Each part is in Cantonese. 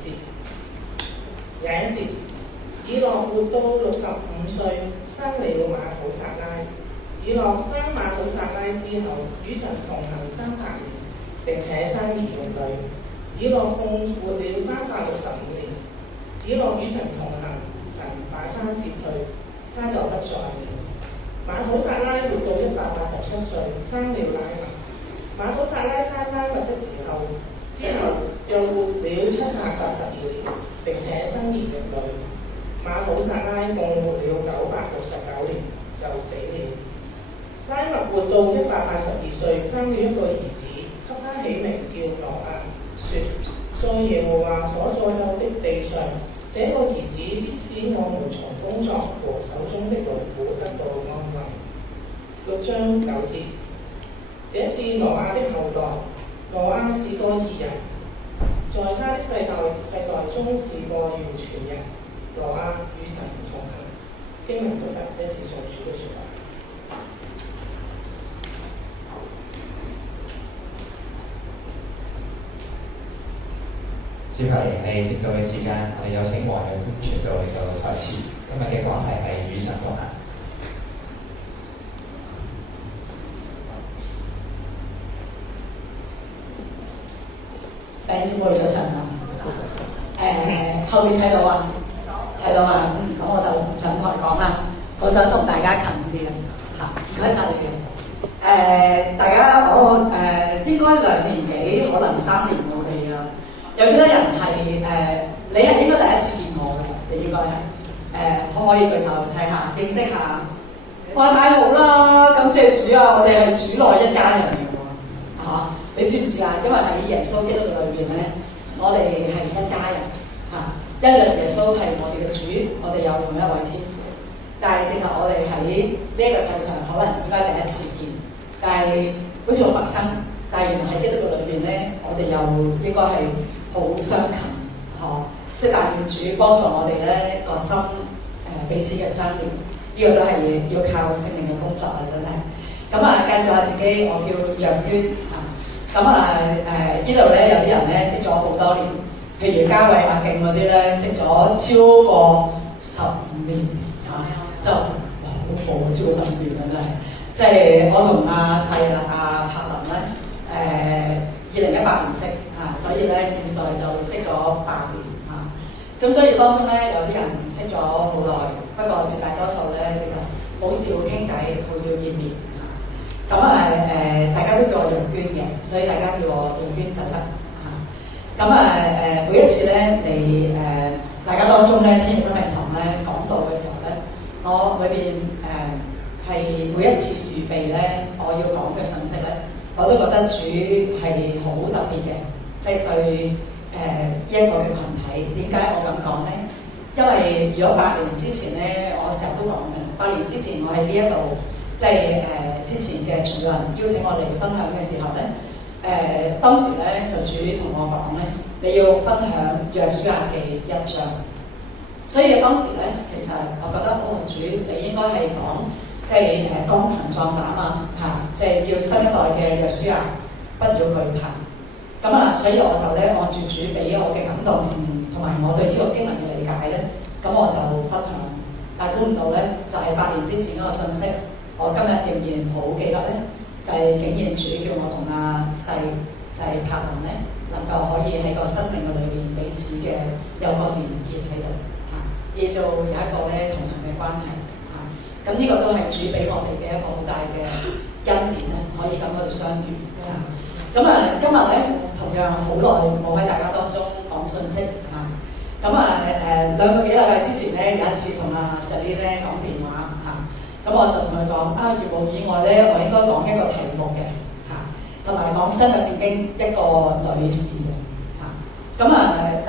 節。21節，以諾活到65歲，生了馬土撒拉。以諾生馬土撒拉之後，與神同行300年，並且生兒育女。以諾共活了365年。以諾與神同行，神把他接去，他就不在了。馬土撒拉活到187歲，生了拉麥。馬土撒拉生拉麥的時候，之後又活了782年，並且生兒育女。馬土撒拉共活了969年，就死了。拉麥活到182歲，生了一個兒子，給他起名叫挪亞，說：在耶和華所造就的地上，這個兒子必使我們從工作和手中的勞苦得到安慰。6章9節，這是挪亞的後代。挪亞是個義人，在他的世代中是個完全人。挪亞與神同行。經文讀得，這是上主的説話。接下嚟係正道嘅時間，我哋有請黃日官傳道嚟到台前。今日嘅講題係與神同行。弟兄姊妹早晨啊！後面睇到啊，睇到啊，咁我就唔上台講啦，好想同大家近啲啊嚇，唔該晒你哋。大家我應該2年幾，可能3年冇嚟啦。有幾多人係你係應該第一次見我嘅？你應該係可唔可以舉手睇下認識下？哇！太好啦，感謝主啊！我哋係主內一家人嚟喎嚇。你知唔知啊？因為喺耶穌基督裏邊咧，我哋係一家人嚇。因為耶穌係我哋嘅主，我哋有同一位天父。但係其實我哋喺呢一個世上可能應該第一次見，但係好似好陌生。但係原來喺基督嘅裏邊咧，我哋又應該係好相近，嗬！即係但願主幫助我哋咧個心彼此嘅相連，呢個都係要靠聖靈嘅工作啊！真係。咁啊，介紹下自己，我叫楊娟啊。咁啊呢度咧有啲人咧識咗好多年，譬如嘉偉、阿勁嗰啲咧識咗超過15年啊，就好超過15年啦，真係。即係我同阿細啦、阿柏林咧2018年識啊，所以咧現在就識咗8年啊。咁所以當中咧有啲人識咗好耐，不過絕大多數咧其實好少傾偈，好少見面。咁大家都叫我楊娟嘅，所以大家叫我楊娟就得嚇。咁每一次咧嚟大家當中咧天主生命堂咧講道嘅時候咧，我裏邊係每一次預備咧我要講嘅信息咧，我都覺得主係好特別嘅，即係對呢一個嘅群體。點解我咁講咧？因為如果8年之前咧，我成日都講嘅，8年之前我喺呢一度。即係之前嘅傳道人邀請我嚟分享嘅時候咧，當時咧就主同我講咧，你要分享約書亞記1章。所以當時咧，其實我覺得主你應該係講即係剛強壯膽啊嚇，即係叫新一代嘅約書亞不要懼怕。咁啊，所以我就咧按住主俾我嘅感動同埋我對呢個經文嘅理解咧，咁我就分享。但係估唔到咧，就係8年之前嗰個信息。我今日仍然好記得咧，就係竟然主叫我同阿細就係柏林咧，能夠可以喺個生命嘅裏邊彼此嘅有個連結喺度嚇，亦就有一個咧同行嘅關係嚇。咁呢個都係主俾我哋嘅一個好大嘅恩典咧，可以咁去相遇嚇。咁今日咧同樣好耐冇喺大家當中講信息嚇。2個幾禮拜之前咧有一次同阿 Sally 咧講電話嚇。咁我就同佢講如無意外咧，我應該講一個題目嘅嚇，同埋講新約聖經一個女士嘅嚇。但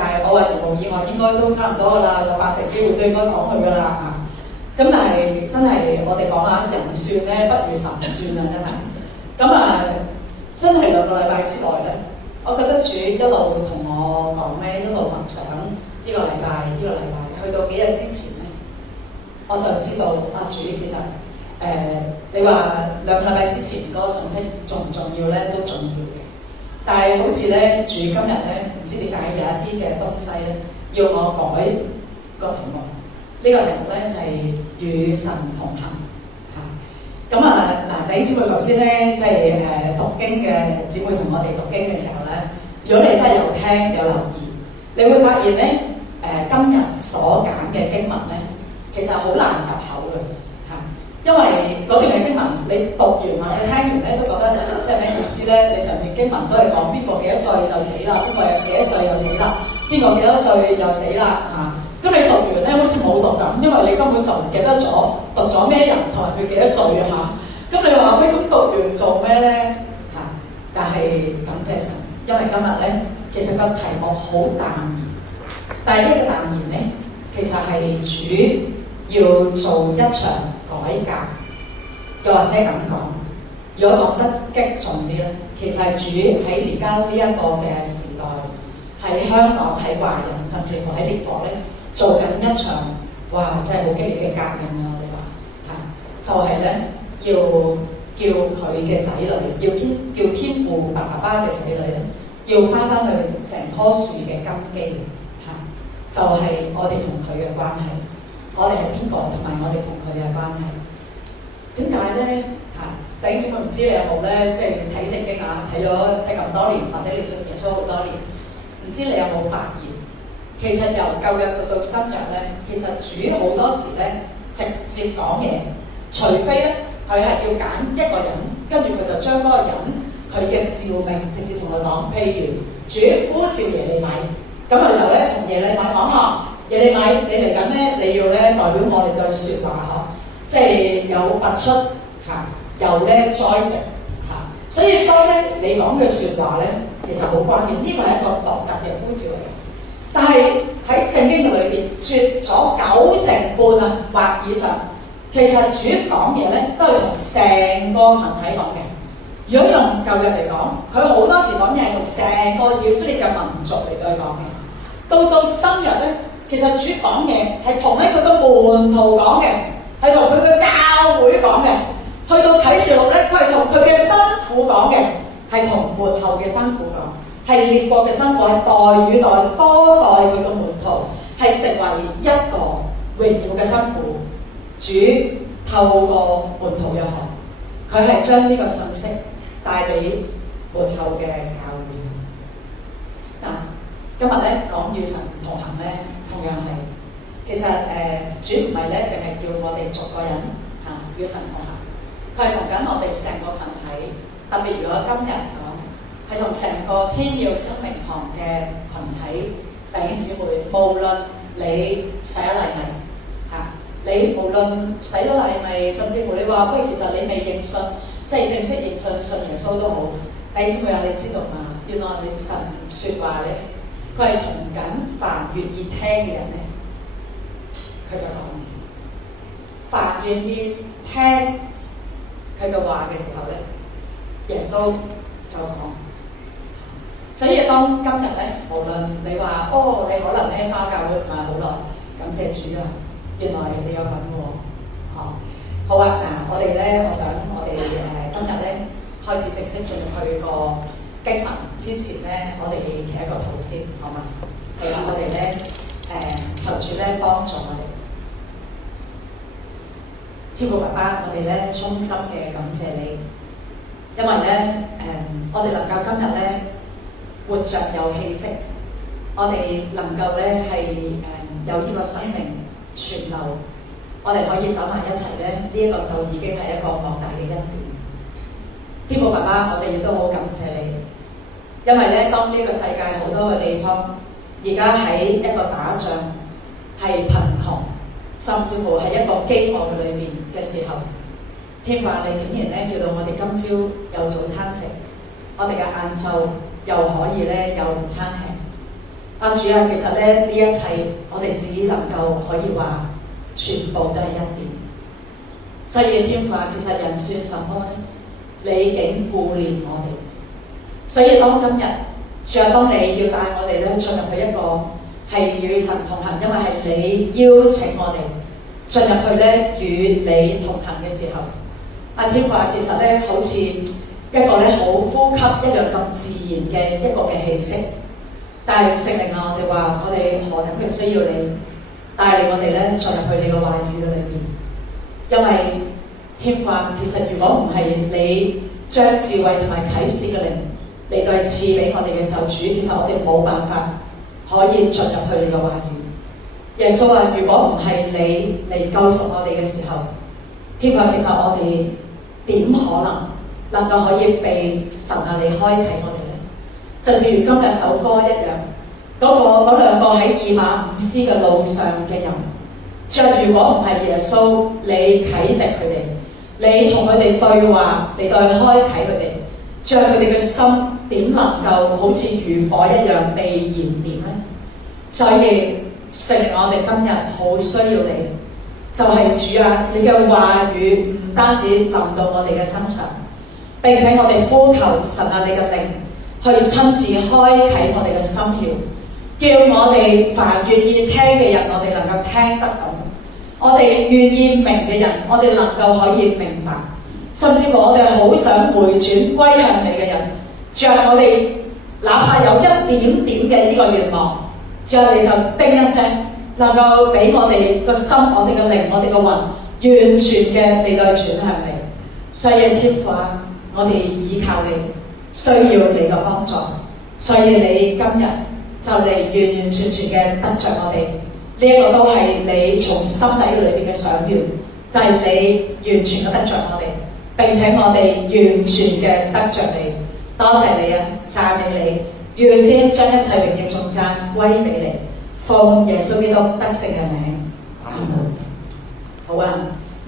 係我話如無意外應該都差唔多噶啦，有80%機會都應該講佢噶啦嚇。但係真係我哋講下人算咧，不如神算啊真係。真係2個禮拜之內咧，我覺得主一路同我講咧，一路默想呢個禮拜，去到幾日之前咧。我就知道主其實你話2個禮拜之前嗰個信息重唔重要咧？都重要嘅。但係好似咧主今日咧，唔知點解有一啲嘅東西咧，要我改個題目。呢個題目咧就係與神同行嚇。咁嗱，弟兄姊妹頭先咧，即係讀經嘅姊妹同我哋讀經嘅時候咧，如果你真係有聽有留意，你會發現咧今日所揀嘅經文咧，其實好難入口嘅嚇，因為嗰段嘅經文你讀完或者聽完咧，都覺得即係咩意思咧？你上面經文都係講邊個幾多歲就死啦，邊個幾多歲又死啦，邊個幾多歲又死啦嚇。咁你讀完咧，好似冇讀咁，因為你根本就唔記得咗讀咗咩人同埋佢幾多歲嚇。咁你話喂，咁讀完做咩咧嚇？但係感謝神，因為今日咧，其實個題目好淡然，但係呢個淡然咧，其實係主要做一場改革，又或者咁講，如果講得激進啲咧，其實係主喺而家呢一個嘅時代，喺香港、喺華人，甚至乎喺列國咧，做緊一場哇，真係好激烈嘅革命啊！我哋話就係咧要叫佢嘅仔女，叫天父爸爸嘅仔女咧，要翻去成棵樹嘅根基就係我哋同佢嘅關係，我哋係邊個，同埋我哋同佢嘅關係。點解咧弟兄姊妹唔知你有冇咧，即係睇聖經啊，睇咗即係咁多年，或者你信耶穌好多年，唔知你有冇發現？其實由舊約到新約咧，其實主好多時咧直接講嘢，除非咧佢係要揀一個人，跟住佢就將嗰個人佢嘅召命直接同佢講。譬如主呼召耶利米，咁佢就咧同耶利米講耶利米你嚟緊咧，你要咧代表我哋對説話即係有拔出又咧栽植所以當咧你講嘅説話咧，其實好關鍵，呢個係一個獨特嘅呼召嚟。但係喺聖經裏邊，絕咗90%或以上，其實主講嘢咧都係同成個群體講嘅。如果用舊約嚟講，佢好多時講嘢係同成個以色列嘅民族嚟到去講嘅。到新約咧，其實主講嘢係同佢嘅門徒講嘅，係同佢嘅教會講嘅。去到啟示錄咧，佢係同佢嘅新婦講嘅，係同末後嘅新婦講。係列國嘅新婦，係代與代多代佢嘅門徒，係成為一個榮耀嘅新婦。主透過門徒約翰，佢係將呢個信息帶俾末後嘅教會。今日咧講與神同行咧，同樣係其實主唔係咧，淨係叫我哋逐個人與神同行，佢係同緊我哋成個群體。特別如果今日係同成個天耀生命堂嘅群體弟兄姊妹，無論你洗咗禮未你無論洗咗禮未，甚至乎你話喂，其實你未認信，即係正式認信耶穌都好，弟兄姊妹你知道嘛？原來你神説話咧，佢係同緊凡願意聽嘅人咧，佢就講：凡願意聽佢嘅話嘅時候咧，耶穌就講。所以當今日咧，無論你話你可能咧返教會唔係好耐，感謝主啊！原來你有份喎，好啊！我哋咧，我想我哋今日咧開始正式進入去個經文之前咧，我哋祈一個禱先，好嗎？係啦，我哋咧求主咧幫助我哋。天父爸爸，我哋咧衷心嘅感謝你，因為咧我哋能夠今日咧活着有氣息，我哋能夠咧係有呢個生命存留，我哋可以走埋一齊咧，呢一個就已經係一個莫大嘅恩典。天父爸爸，我哋亦都好感謝你，因為咧當呢個世界好多嘅地方而家喺一個打仗、係貧窮，甚至乎係一個饑餓嘅裏面嘅時候，天父啊，你竟然咧叫到我哋今朝有早餐食，我哋嘅晏晝又可以咧有午餐吃。主啊，其實咧呢一切我哋只能夠可以話全部都係恩典。所以天父啊，其實人算什麼咧？你竟顧念我哋。所以當今日主啊，當你要帶我哋咧進入去一個係與神同行，因為係你邀請我哋進入去咧與你同行嘅時候，天父啊，其實咧好似一個咧好呼吸一樣咁自然嘅一個嘅氣息。但係聖靈啊，我哋話我哋何等嘅需要你帶領我哋咧進入去你嘅話語嘅裏面，因為天父啊，其實如果唔係你將智慧同埋啟示嘅靈嚟到係賜俾我哋嘅受主，其實我哋冇辦法可以進入去你嘅話語。耶穌啊，如果唔係你嚟救贖我哋嘅時候，天父啊，其實我哋點可能夠可以被神啊嚟開啟我哋呢？就正如今日首歌一樣，嗰兩個喺以馬忤斯嘅路上嘅人，如果唔係耶穌你啟迪佢哋，你同佢哋對話嚟到去開啟佢哋，佢哋嘅心點能夠好似如火一樣被燃點呢？所以聖靈，我哋今日好需要你，就係主啊，你嘅話語唔單止臨到我哋嘅心上，並且我哋呼求神啊，你嘅靈去親自開啟我哋嘅心竅，叫我哋凡願意聽嘅人，我哋能夠聽得懂；我哋願意明嘅人，我哋能夠可以明白；甚至乎我哋好想回轉歸向你嘅人，像我哋哪怕有一點點嘅呢個願望，像你就叮一聲，能夠俾我哋個心、我哋嘅靈、我哋嘅魂完全嘅嚟到轉向你。所以天父啊，我哋依靠你，需要你嘅幫助，所以你今日就嚟完完全全嘅得着我哋，呢一個都係你從心底裏邊嘅想要，就係你完全嘅得着我哋，並且我哋完全嘅得着你。多謝你啊，讚美你，預先將一切榮耀頌讚歸俾你，奉耶穌基督得勝嘅名，阿門。好啊，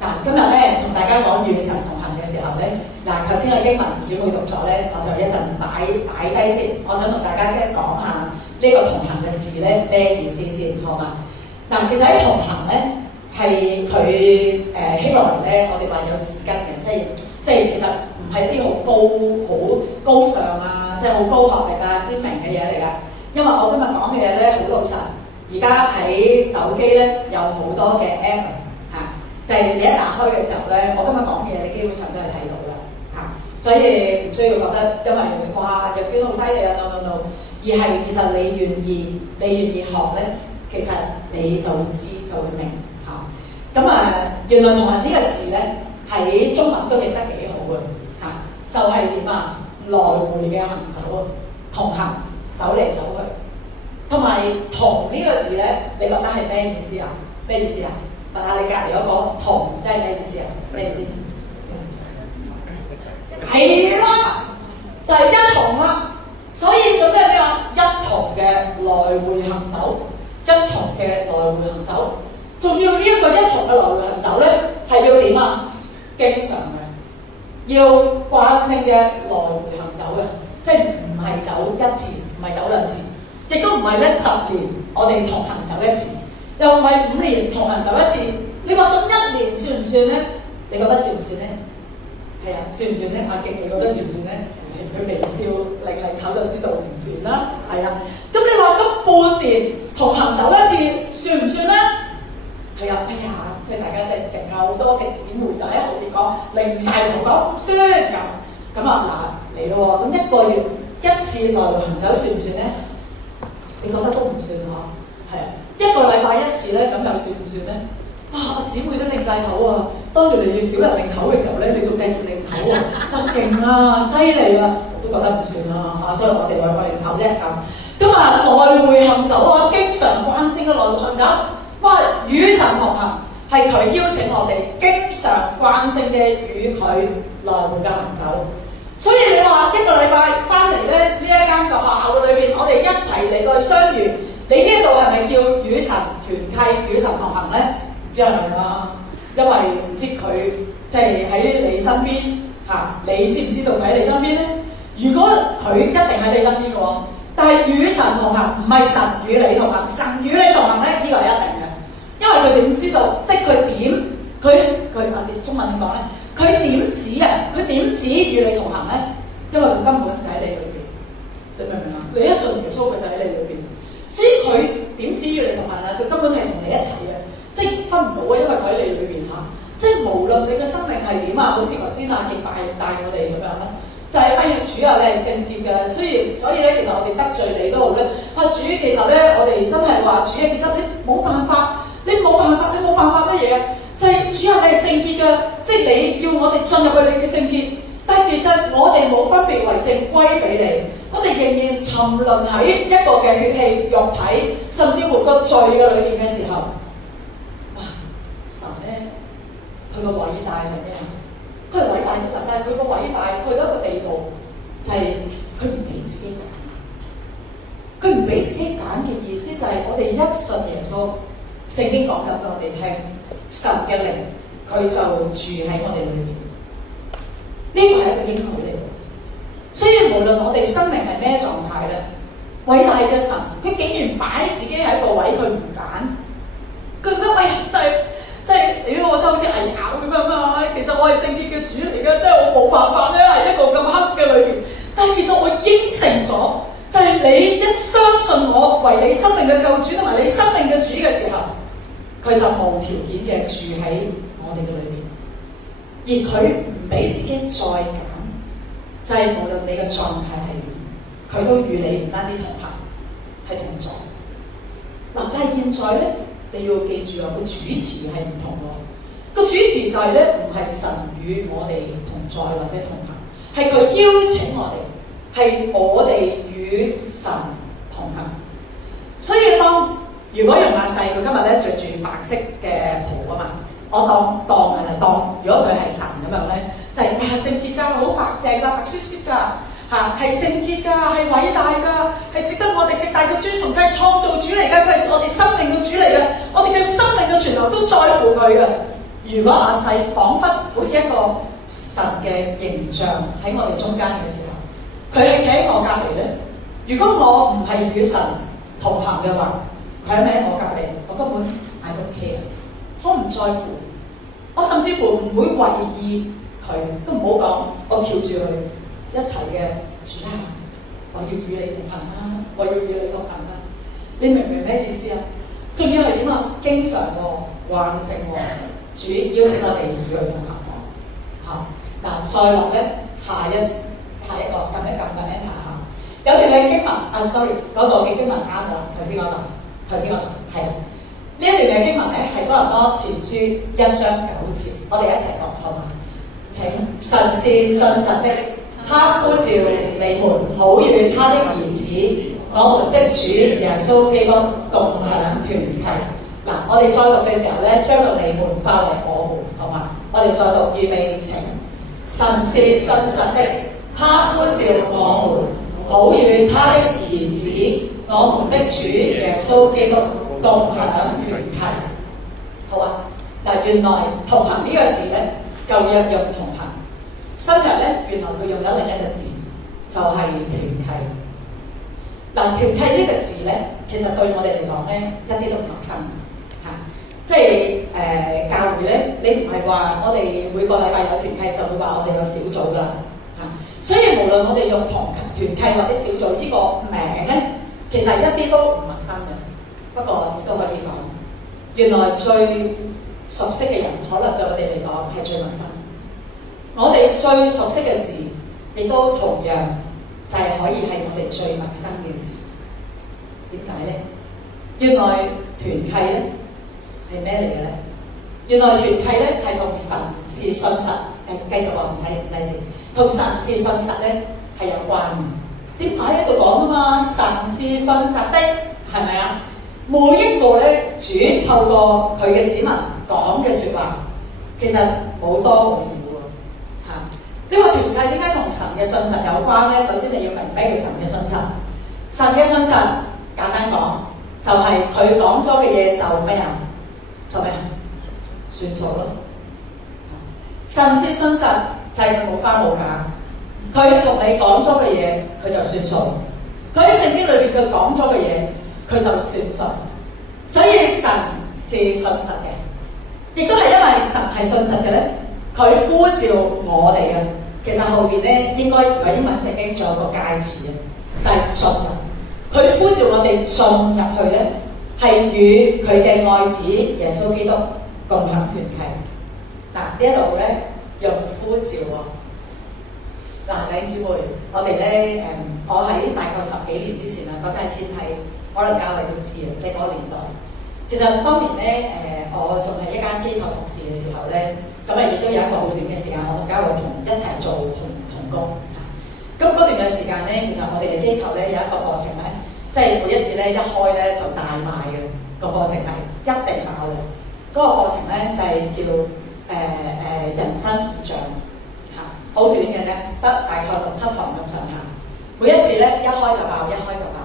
嗱，今日咧同大家講與神同行嘅時候咧，嗱，頭先嘅英文姊妹讀咗咧，我就一陣擺低先。我想同大家咧講下呢個同行嘅字咧咩意思先，好嘛？嗱，其實喺同行咧係佢希伯來咧，我哋話有字根嘅，即係其實唔係啲好高尚啊，即係好高學歷啊、鮮明嘅嘢嚟㗎。因為我今日講嘅嘢咧好老實，而家喺手機咧有好多嘅 app 嚇，就係你一打開嘅時候咧，我今日講嘅嘢你基本上都係睇到㗎嚇，所以唔需要覺得因為哇入邊好犀利啊 no， 而係其實你願意學咧，其實你就會知就會明嚇。咁原來同行呢個字咧喺中文都譯得幾好嘅嚇，就係點啊？來回嘅行走啊，同行走嚟走去，同埋同呢個字咧，你覺得係咩意思啊？咩意思啊？問下你隔離嗰個同，即係咩意思啊？咩意思？係啦，就係一同啦。所以咁即係咩啊？一同嘅來回行走，一同嘅來回行走，仲要呢一個一同嘅來回行走咧，係要點啊？經常嘅，要慣性嘅來回行走嘅，即係唔係走一次，唔係走兩次，亦都唔係咧10年我哋同行走一次，又唔係5年同行走一次。你話咁1年算唔算咧？你覺得算唔算咧？係啊，算唔算咧？阿勁，你覺得算唔算咧？佢微笑擰頭就知道唔算啦。係啊，咁你話咁半年同行走一次算唔算咧？係啊，哎呀，即係大家真係勁啊！好多嘅姊妹就喺後邊講，擰晒頭講唔算咁啊嗱嚟咯喎！咁1個月1次來回行走算唔算咧？你覺得都唔算嗬？係啊，1個禮拜1次咧，咁又算唔算咧？哇！姊妹都擰晒頭啊！當越嚟越少人擰頭嘅時候咧，你仲繼續擰頭啊！哇，勁啊，犀利啊！我都覺得唔算啦，所以我哋2個擰頭啫咁。來回行走啊，經常慣性嘅來回行走，哇！與神同行係佢邀請我哋經常慣性嘅與佢來回嘅行走。所以你話1個禮拜翻嚟咧，呢一間個學校裏邊，我哋一齊嚟到相遇，你呢度係咪叫與神團契、與神同行咧？唔知係咪啦？因為唔知佢即係喺你身邊嚇，你知唔知道佢喺你身邊咧？如果佢一定喺你身邊嘅喎，但係與神同行唔係神與你同行，神與你同行咧，呢個係一定嘅，因為佢點知道？即係佢點中文點講咧？佢點指啊？佢點指與你同行咧？因為佢根本就喺你裏邊，你明唔明啊？你一信耶穌，佢就喺你裏邊。至於佢點指與你同行啊？佢根本係同你一齊嘅。即係分唔到嘅，因為佢喺你裏邊嚇。即係無論你嘅生命係點啊，好似頭先阿傑帶我哋咁樣咧，就係哎呀主啊，你係聖潔嘅，所以咧，其實我哋得罪你都好咧。主其實咧，我哋真係話主啊，其實你冇辦法乜嘢？就係主啊，你係聖潔嘅，即係你要我哋進入去你嘅聖潔。但係其實我哋冇分別為聖歸俾你，我哋仍然沉淪喺一個嘅血氣、肉體，甚至乎個罪嘅裏邊嘅時候，哇！神咧，佢個偉大係咩啊？佢係偉大嘅神，但係佢個偉大去到一個地步，就係佢唔俾自己揀。佢唔俾自己揀嘅意思就係我哋一信耶穌，聖經講緊俾我哋聽，神嘅靈佢就住喺我哋裏面。呢個係一個應許嚟，所以無論我哋生命係咩狀態咧，偉大嘅神佢竟然擺自己喺一個位，佢唔揀，佢覺得哎呀，真係死咯！我真係好似蟻咬咁樣啊！其實我係聖潔嘅主嚟嘅，即係我冇辦法咧，喺一個咁黑嘅裏邊。但係其實我應承咗，就係你一相信我為你生命嘅救主同埋你生命嘅主嘅時候，佢就無條件嘅住喺我哋嘅裏邊。而佢唔俾自己再揀，就係無論你嘅狀態係點，佢都與你唔單止同行，係同在。嗱，但係現在咧，你要記住啊，個主詞係唔同喎。個主詞就係咧，唔係神與我哋同在或者同行，係佢邀請我哋，係我哋與神同行。所以如果楊亞世佢今日咧着住白色嘅袍啊嘛。我當，如果佢係神咁樣咧，就係聖潔㗎，好白淨㗎，白雪雪㗎，係聖潔㗎，係偉大㗎，係值得我哋極大嘅尊崇。佢係創造主嚟㗎，佢係我哋生命嘅主嚟㗎，我哋嘅生命嘅存留都在乎佢㗎。如果亞世彷彿好似一個神嘅形象喺我哋中間嘅時候，佢係企喺我隔離咧。如果我唔係與神同行嘅話，佢喺我隔離，我根本I don't care，我唔在乎。我甚至乎唔會為意佢，都唔好講，我翹住佢一齊嘅主啊！我要與你同行啦，我要與你同行啦。你明唔明咩意思啊？仲要係點啊？經常喎，慣性喎，主邀請我哋與佢同行喎。嗱，再落咧，下一個撳一撳下。有條嘅經文，sorry， 嗰個嘅經文啱我，頭先我講係啦。呢一段嘅經文咧係哥林多前書1章9節，我哋一齊讀好嗎？請神是信實的，他呼召你們好與他的兒子，我們的主耶穌基督共享團契。嗱，我哋再讀嘅時候咧，將個你們化為我們，好嗎？我哋再讀，預備請神是信實的，他呼召我們好與他的兒子，我們的主耶穌基督共享團契。好啊！嗱，原來同行呢個字咧，舊約用同行，新約咧原來佢用咗另一個字，就係團契。嗱，團契呢個字咧，其實對我哋嚟講咧，一啲都唔陌生嚇。即係教會咧，你唔係話我哋每個禮拜有團契就會話我哋有小組㗎啦嚇。所以無論我哋用同團契或者小組呢個名咧，其實一啲都唔陌生嘅。不過亦都可以講，原來最熟悉嘅人，可能對我哋嚟講係最陌生。我哋最熟悉嘅字，亦都同樣就係可以係我哋最陌生嘅字。點解咧？原來團契咧係咩嚟嘅咧？原來團契咧係同神是信實，繼續話唔睇字，同神是信實咧係有關嘅。點解喺度講啊嘛？神是信實的，係咪啊？每一個咧，主透過佢嘅子民講嘅説話，其實冇多冇少喎嚇。呢個團契點解同神嘅信實有關咧？首先你要明咩叫神嘅信實。神嘅信實簡單講，就係佢講咗嘅嘢就咩啊？就咩啊？算數咯。神是信實，就係佢冇花冇假。佢同你講咗嘅嘢，佢就算數。佢喺聖經裏邊佢講咗嘅嘢，佢就算數，所以神是信實嘅，亦都係因為神係信實嘅咧，佢呼召我哋嘅。其實後邊咧應該如果英文聖經仲有個介詞嘅，就係進入。佢呼召我哋進入去咧，係與佢嘅愛子耶穌基督共享團契。嗱，呢一度咧用呼召喎，嗱，弟兄姊妹，我哋咧我喺大概10幾年之前啦，嗰陣係天梯，可能嘉偉都知啊，即係嗰個年代。其實當年咧我仲係一間機構服侍嘅時候咧，咁亦都有一個好短嘅時間，我同嘉偉一齊做同工。咁嗰段嘅時間咧，其實我哋嘅機構咧有一個課程咧，即係每一次咧一開咧就大賣嘅，個課程係一定爆嘅。嗰個課程咧就係叫人生異象嚇，好短嘅啫，得大概6、7堂咁上下。每一次咧一開就爆，一開就爆。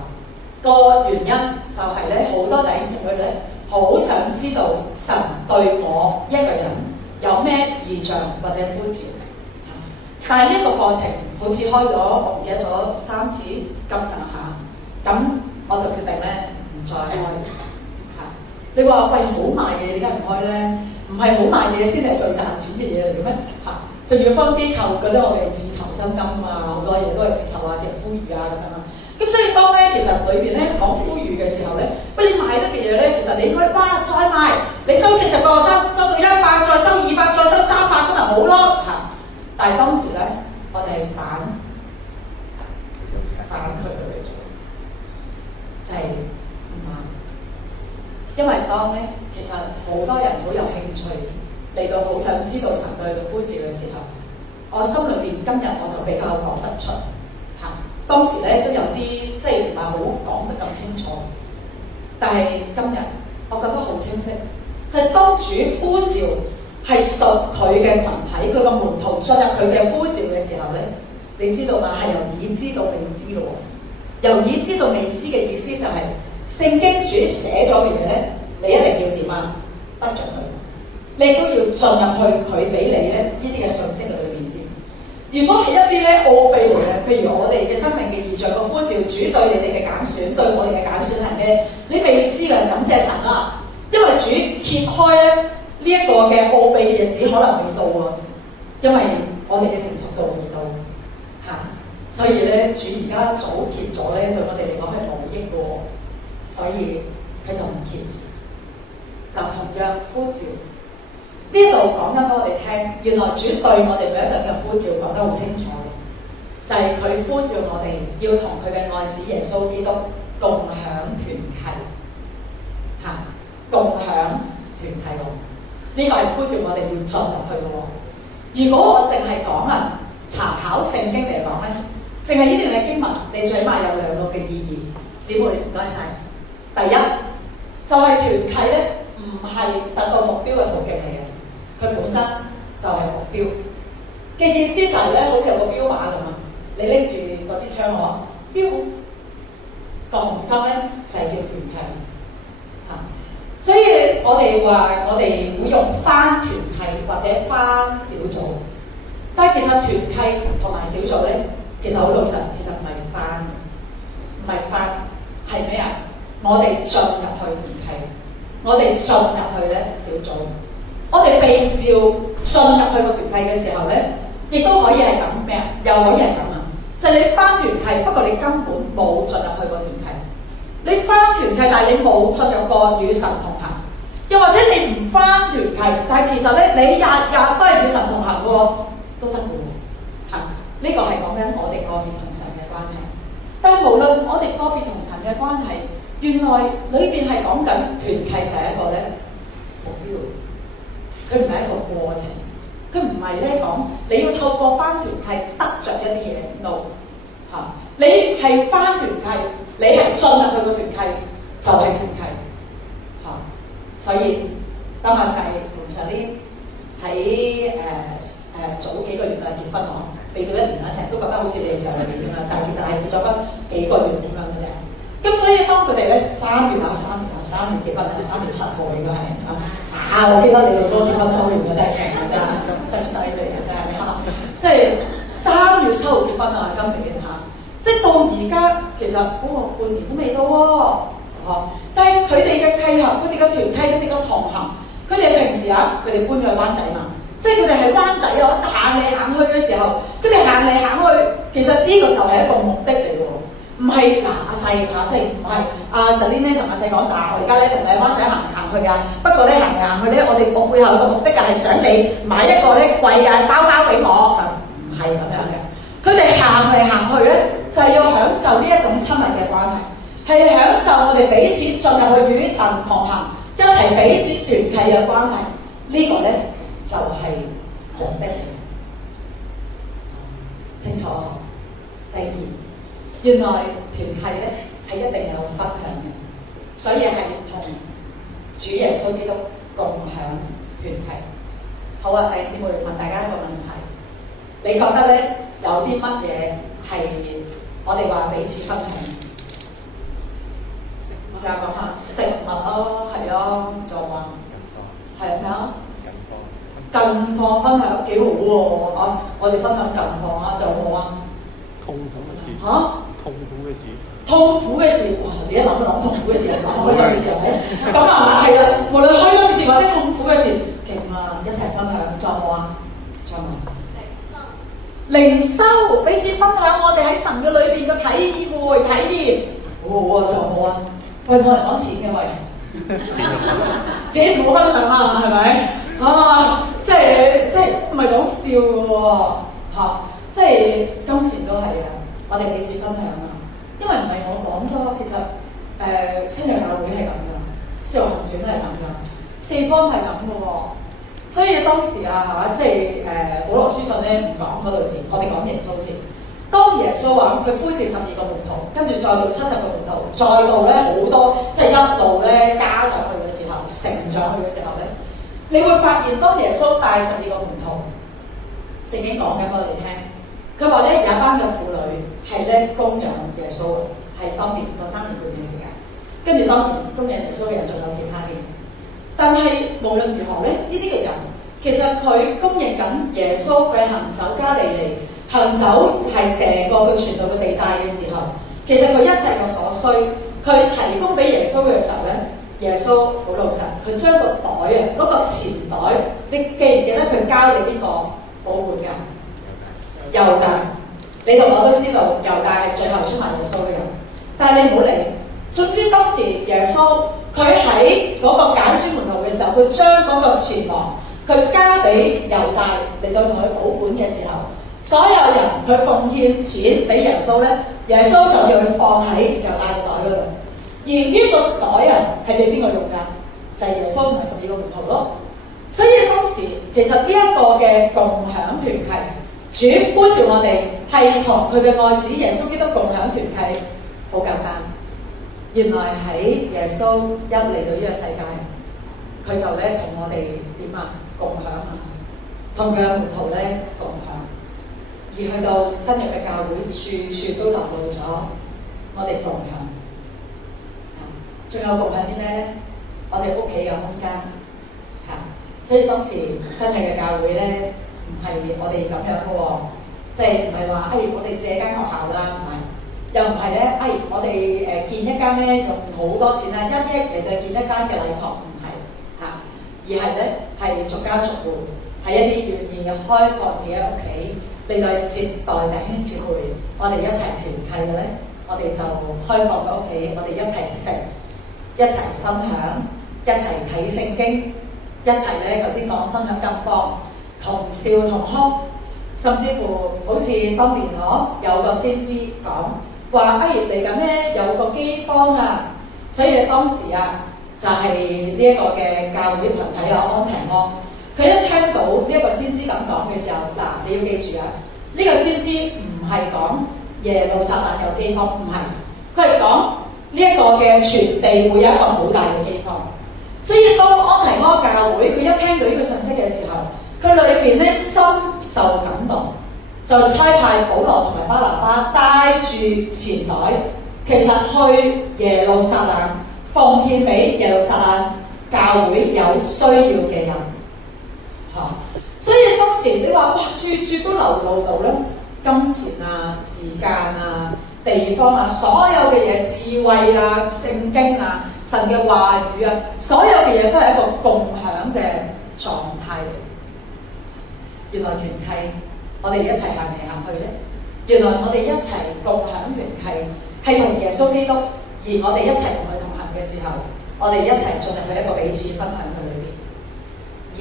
個原因就係咧好多弟兄姊妹咧好想知道神對我一個人有咩異象或者呼召。但係呢個課程好似開咗，我唔記得咗3次咁上下，咁我就決定咧唔再開嚇。你話喂，好賣嘅，點解唔開咧？唔係好賣嘅先係最賺錢嘅嘢嚟嘅咩？嚇，仲要分機構嗰啲，我哋自籌真金啊，好多嘢都係自籌啊，嘅呼籲啊咁樣。咁所以當咧其實裏邊咧講呼籲嘅時候咧，喂，你賣得嘅嘢咧，其實你應該哇再賣，你收40個收到100，再收200，再收300，咁咪好咯嚇。但係當時咧，我哋係反佢哋做，就係唔啱。因為當咧，其實好多人好有興趣嚟到，好想知道神對佢嘅呼召嘅時候，我心裏邊今日我就比較講得出嚇。當時咧都有啲即係唔係好講得咁清楚，但係今日我覺得好清晰，就係當主呼召係屬佢嘅群體，佢個門徒進入佢嘅呼召嘅時候咧，你知道嘛？係由已知到未知嘅喎。由已知到未知嘅意思就係、聖經主寫咗嘅嘢咧，你一定要點啊？得着佢，你都要進入去佢俾你咧呢啲嘅信息裏邊先。如果係一啲咧奧秘嚟嘅，譬如我哋嘅生命嘅異象個呼召，主對你哋嘅揀選，對我哋嘅揀選係咩？你未知嘅，感謝神啦，因為主揭開咧呢一個嘅奧秘嘅日子可能未到啊，因為我哋嘅成熟度未到嚇，所以咧主而家早揭咗咧，對我哋嚟講係無益嘅喎，所以佢就唔揭住。嗱，同樣呼召。呢度講緊俾我哋聽，原來主對我哋每一個人嘅呼召講得好清楚嘅，就係、是、佢呼召我哋要同佢嘅愛子耶穌基督共享團契，嚇，共享團契喎。呢、這個係呼召我哋要進入去嘅喎。如果我淨係講啊，查考聖經嚟講咧，淨係呢段嘅經文，你最起碼有2個嘅意義。姊妹唔該晒。第一就係、是、團契咧，唔係達到目標嘅途徑嚟嘅。佢本身就係目標嘅意思就係咧，好似有個標靶咁啊！你拎住嗰支槍我標個紅心咧就係、是、叫團契嚇，所以我哋話我哋會用翻團契或者翻小組，但係其實團契同埋小組咧，其實好老實，其實唔係翻，唔係翻係咩啊？我哋進入去團契，我哋進入去咧小組。我哋被召進入去個團契嘅時候咧，亦都可以係咁咩啊？又可以係咁啊！就係、你翻團契，不過你根本冇進入去個團契。你翻團契，但係你冇進入過與神同行。又或者你唔翻團契，但係其實咧你日日都係與神同行嘅喎，都得嘅喎。嚇，呢個係講緊我哋個別同神嘅關係。但係無論我哋個別同神嘅關係，原來裏邊係講緊團契就係一個咧目標。佢唔係一個過程，佢唔係咧講你要透過翻團契得着一啲嘢 ，no 嚇，你係翻團契，你係進入去個團契就係、是、團契嚇，所以當阿細同實呢喺早幾個月啊結婚嗬，未到1年啦，成日都覺得好似你上年咁樣，但係其實係結咗婚幾個月咁樣嘅啫。咁所以當佢哋咧3月結婚啦，3月7號應該係我記得你哋嗰個結婚週年嘅真係勁㗎，真係犀利嘅真係嚇，即係3月7號結婚啊，今年嚇，即係到而家其實半年都未到喎，但係佢哋嘅契合，佢哋嘅團契，佢哋嘅同行，佢哋平時啊，佢哋搬咗去灣仔嘛，即係佢哋喺灣仔行嚟行去嘅時候，佢哋行嚟行去，其實呢個就係一個目的嚟嘅喎。唔係阿細嚇，即係唔係阿 Selina 咧同阿細講，我而家咧同你喺灣仔行嚟行去㗎。不過咧行嚟行去咧，我哋背後個目的就係想你買一個咧貴嘅包包俾我，唔係咁樣嘅。佢佢哋行嚟行去咧，就係要享受呢一種親密嘅關係，係享受我哋彼此進入去與神同行，一齊彼此團契嘅關係。呢個咧就係人的喜樂。清楚。第二，原來團契咧係一定有分享嘅，所以係同主耶穌基督共享團契。好啊，弟兄姊妹，問大家一個問題，你覺得咧有啲乜嘢係我哋話彼此分享？試下講下食物咯，係咯，就話係咩啊？近況分享幾好喎，我哋分享近況啊，就好啊。痛苦嘅事嚇？痛苦嘅事。痛苦嘅事，哇！你一諗就諗痛苦嘅事，諗開心嘅事係咪？咁啊，係啦，無論開心嘅事或者痛苦嘅事，勁啊！一齊分享，仲有冇啊？仲有冇？靈修，彼此分享我哋喺神嘅裏邊嘅體驗。好好啊，仲有冇啊？喂，冇人講錢嘅喂，自己唔好分享啊，係咪？啊，即係唔係講笑嘅喎，即係金錢都係啊，我哋彼此分享啊。因為唔係我講多，其實新約教會係咁噶，使徒行傳都係咁噶，四方係咁嘅喎。所以當時啊，係嘛，即係保羅書信咧唔講嗰度字，我哋講耶穌先。當耶穌話佢呼召12個門徒，跟住再到70個門徒，再到咧好多，即係一路咧加上去嘅時候，成長去嘅時候咧，你會發現當耶穌帶12個門徒，聖經講緊俾我哋聽。佢話咧有一班嘅婦女係咧供養耶穌，係當年嗰3年半嘅時間。跟住當年供養耶穌嘅人仲有其他嘅，但係無論如何咧，呢啲嘅人其實佢供應緊耶穌，佢行走加利利，行走係成個佢傳道嘅地帶嘅時候，其實佢一切嘅所需，佢提供俾耶穌嘅時候咧，耶穌好老實，佢將個袋啊，嗰個錢袋，你記唔記得佢交俾邊個保管㗎？猶大，你同我都知道猶大係最後出賣耶穌嘅人，但係你唔好理。總之當時耶穌佢喺嗰個揀選門徒嘅時候，佢將嗰個錢囊佢交俾猶大嚟到同佢保管嘅時候，所有人佢奉獻錢俾耶穌咧，耶穌就要佢放喺猶大嘅袋嗰度。而呢個袋啊係俾邊個用㗎？就係耶穌同埋12個門徒咯。所以當時其實呢一個嘅共享團契。主呼召我哋係同佢嘅愛子耶穌基督共享團契，好簡單。原來喺耶穌一嚟到呢個世界，佢就咧同我哋點啊共享啊，同佢嘅門徒咧共享。而去到新約嘅教會，處處都流露咗我哋共享。仲有共享啲咩咧？我哋屋企有空間嚇，所以當時新約嘅教會咧。唔係我哋咁樣嘅喎，即係唔係話我哋借間學校啦，唔係，又唔係咧，我哋建一間咧用好多錢啦，1億嚟到建一間嘅禮堂，唔係嚇，而係咧係逐家逐戶，係一啲願意開放自己屋企嚟到接待弟兄姊妹，我哋一齊團契嘅咧，我哋就開放個屋企，我哋一齊食，一齊分享，一齊睇聖經，一齊咧頭先講分享近況。同笑同哭，甚至乎好似當年有個先知講話，嚟緊咧有個饑荒啊，所以當時啊就係呢一個嘅教會群體安提阿，佢一聽到呢一個先知咁講嘅時候，嗱你要記住啊，呢個先知唔係講耶路撒冷有饑荒，唔係，佢係講呢一個嘅全地會有一個好大嘅饑荒，所以當安提阿教會佢一聽到呢個信息嘅時候，佢裏邊咧深受感動，就差派保羅同埋巴拿巴帶住錢袋，其實去耶路撒冷奉獻俾耶路撒冷教會有需要嘅人。所以當時你話哇，處處都流露到咧金錢啊、時間啊、地方啊，所有嘅嘢、智慧啊、聖經啊、神嘅話語啊，所有嘅嘢都係一個共享嘅狀態嚟。原來團契，我哋一齊行嚟行去咧。原來我哋一齊共享團契，係同耶穌基督，而我哋一齊同佢同行嘅時候，我哋一齊進入去一個彼此分享嘅裏邊。而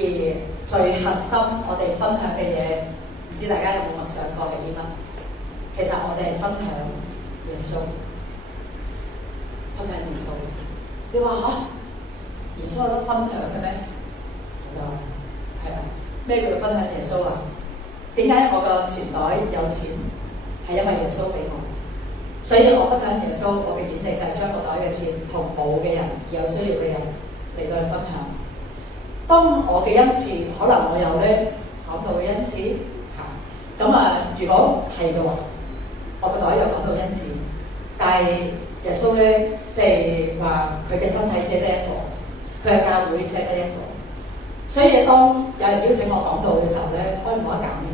最核心，我哋分享嘅嘢，唔知大家有冇默想過係啲乜？其實我哋係分享耶穌，分享耶穌。你話嚇，耶穌有得分享嘅咩？有，係啊。咩叫分享耶穌啊？點解我個錢袋有錢？係因為耶穌俾我，所以我分享耶穌。我嘅演繹就係將個袋嘅錢同冇嘅人、有需要嘅人嚟到去分享。當我嘅恩賜，可能我有咧講道嘅恩賜嚇，咁如果係嘅話，我個袋有講道恩賜，但係耶穌咧，即係話佢嘅身體只得一個，佢嘅教會只得一個，所以當有人邀請我講道嘅時候咧，我冇得揀嘅，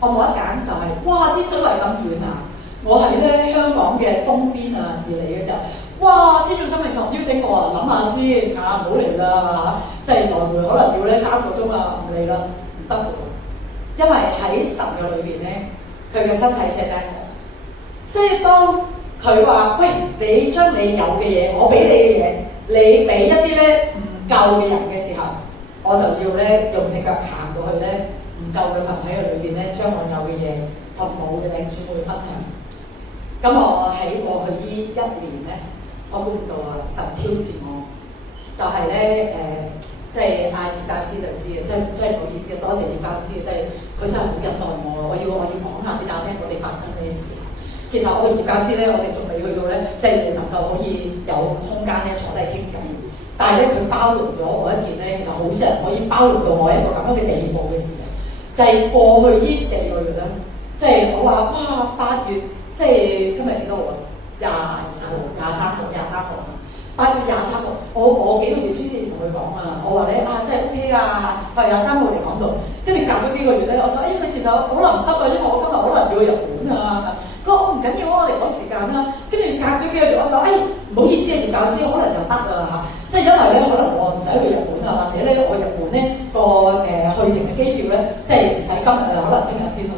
我冇得揀就係、哇！天水圍咁遠啊！我喺咧香港嘅東邊啊而嚟嘅時候。哇！天主生命堂邀請我諗下先唔好嚟啦即係來回可能要咧3個鐘啊，唔嚟啦，唔得喎。因為喺神嘅裏邊咧，佢嘅身體只得一個，所以當佢話：喂，你將你有嘅嘢，我俾你嘅嘢，你俾一啲咧唔夠嘅人嘅時候，我就要咧用隻腳行過去咧唔夠嘅群體嘅裏邊咧，將我有嘅嘢同冇嘅弟兄姊妹分享。咁我喺過去呢1年咧。我估唔到啊！神挑戰我，就係咧即係葉教師就知嘅，真係唔好意思啊！多謝葉教師，真係佢真係好忍耐我。我要講下俾大家聽，我哋發生咩事。其實我哋葉教師咧，我哋仲未去到咧，即係能夠可以有空間咧坐低傾偈。但係咧，佢包容咗我一件咧，其實好少人可以包容到我一個咁樣嘅地步嘅事。就係、是、過去呢4個月咧，即係我話哇8月，即係今日幾多號啊？23號，8月23號，我幾個月先至同佢講啊，我話你真係 OK 啊，8月23號嚟講到，跟住隔咗幾個月咧，我就你其實可能唔得啊，因為我今日可能要去日本啊，佢話我唔緊要啊，我哋趕時間啦，跟住隔咗幾個月，我就唔好意思啊，葉教師可能又得啊即係因為咧可能我唔使去日本啊，或者咧我日本咧個去程嘅機票咧，即係唔使今日啊，可能聽日先去。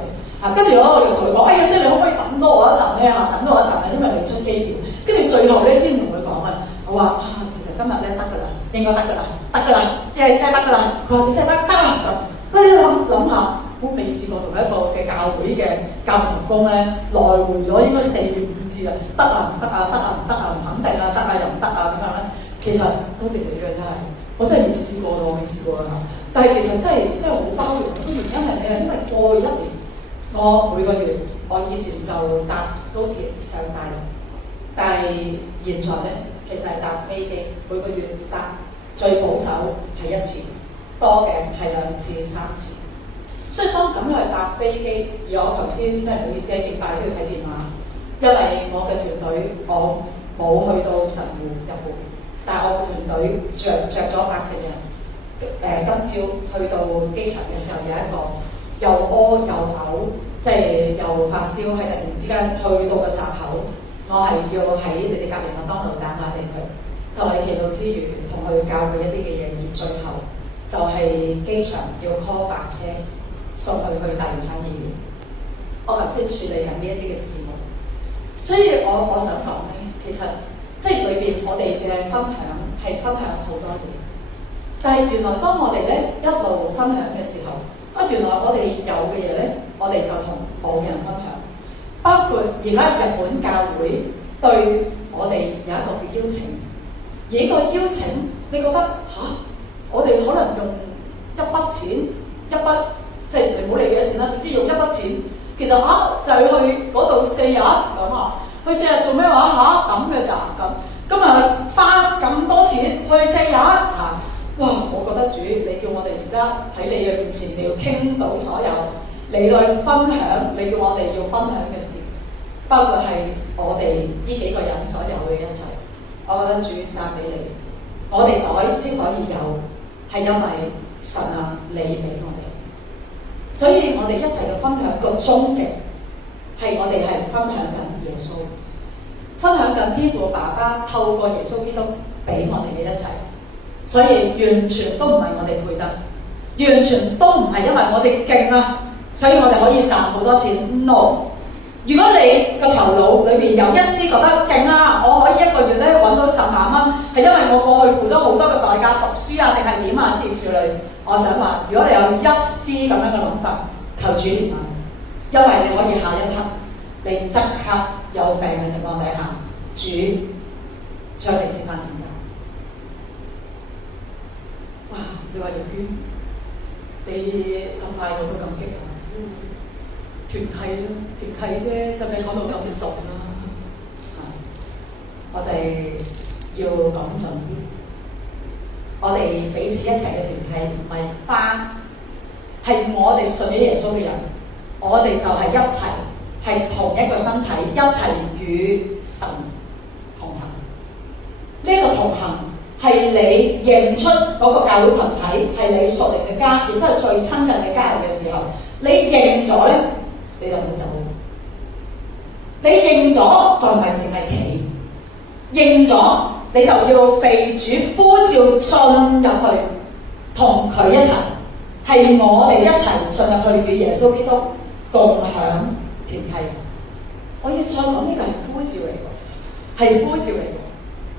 跟住我又同佢講，即係你可唔可以等多我一陣咧等多我一陣因為未出機票。跟住最後咧先同佢講啊，我話其實今日咧得㗎啦，應該得㗎啦，得㗎啦，因為真係得㗎啦。佢話你真係得啦咁。你諗下，我未試過同一個嘅教會嘅教牧同工咧來回咗應該4、5次啦，得啊唔得啊，得啊唔得啊，唔肯定啊，得啊又唔得啊咁樣咧。其實多謝你嘅真係，我真係未試過咯，我未試過啦。但係其實真係好包容。個原因係咩啊？因為過去1年。我每個月，我以前就搭高鐵上大陸，但係現在咧，其實係搭飛機，每個月搭最保守係1次，多嘅係2次、3次。所以當咁樣去搭飛機，而我頭先真係唔好意思喺敬拜都要睇電話，因為我嘅團隊我冇去到神戶日本，但係我嘅團隊着咗80人，今朝去到機場嘅時候有一個。又屙又嘔，即係又發燒，係突然之間去到個閘口，我係要喺你哋隔離麥當勞打電話俾佢，同佢祈禱之餘，同佢教佢一啲嘅嘢，而最後就係機場要 call 白車送佢去大嶼山醫院。我頭先處理緊呢一啲嘅事務，所以我想講咧，其實即係裏邊我哋嘅分享係分享好多嘢，但係原來當我哋咧一路分享嘅時候。原來我哋有嘅嘢咧，我哋就同冇人分享。包括而家日本教會對我哋有一個嘅邀請，而呢個邀請，你覺得我哋可能用一筆錢，即係你唔好理幾多錢啦，總之用一筆錢，其實就係去嗰度4日咁啊，去4日做咩話咁嘅咋咁？今日花咁多錢去4日哇！我覺得主，你叫我哋而家喺你嘅面前，你要傾到所有，你來分享，你叫我哋要分享嘅事，包括係我哋呢幾個人所有嘅一切。我覺得主讚美你，我哋袋之所以有，係因為神啊，你俾我哋，所以我哋一齊嘅分享個終極係我哋係分享緊耶穌，分享緊天父爸爸透過耶穌基督俾我哋嘅一切。所以完全都唔係我哋配得，完全都唔係因為我哋勁啊，所以我哋可以賺好多錢。No， 如果你個頭腦裏邊有一絲覺得勁啊，我可以1個月咧揾到10萬蚊，係因為我過去付咗好多嘅代價讀書啊，定係點啊之類。我想話，如果你有一絲咁樣嘅諗法，求主憐憫，因為你可以下一刻你即刻有病嘅情況底下，主將你接翻天家。哇！你話楊娟，你咁快到都咁激啊？團契咯，團契啫，使唔使講到咁重啊？我哋要講盡，我哋彼此一齊嘅團契唔係班，係我哋信咗耶穌嘅人，我哋就係一齊，係同一個身體，一齊與神同行。呢個同行係你認出嗰個教會群體係你屬靈嘅家，亦都係最親近嘅家人嘅時候，你認咗咧，你就唔好走。你認咗就唔係淨係企。認咗，你就要被主呼召進入去，同佢一齊，係我哋一齊進入去與耶穌基督共享團契。我要再講，呢個係呼召嚟㗎，係呼召嚟㗎。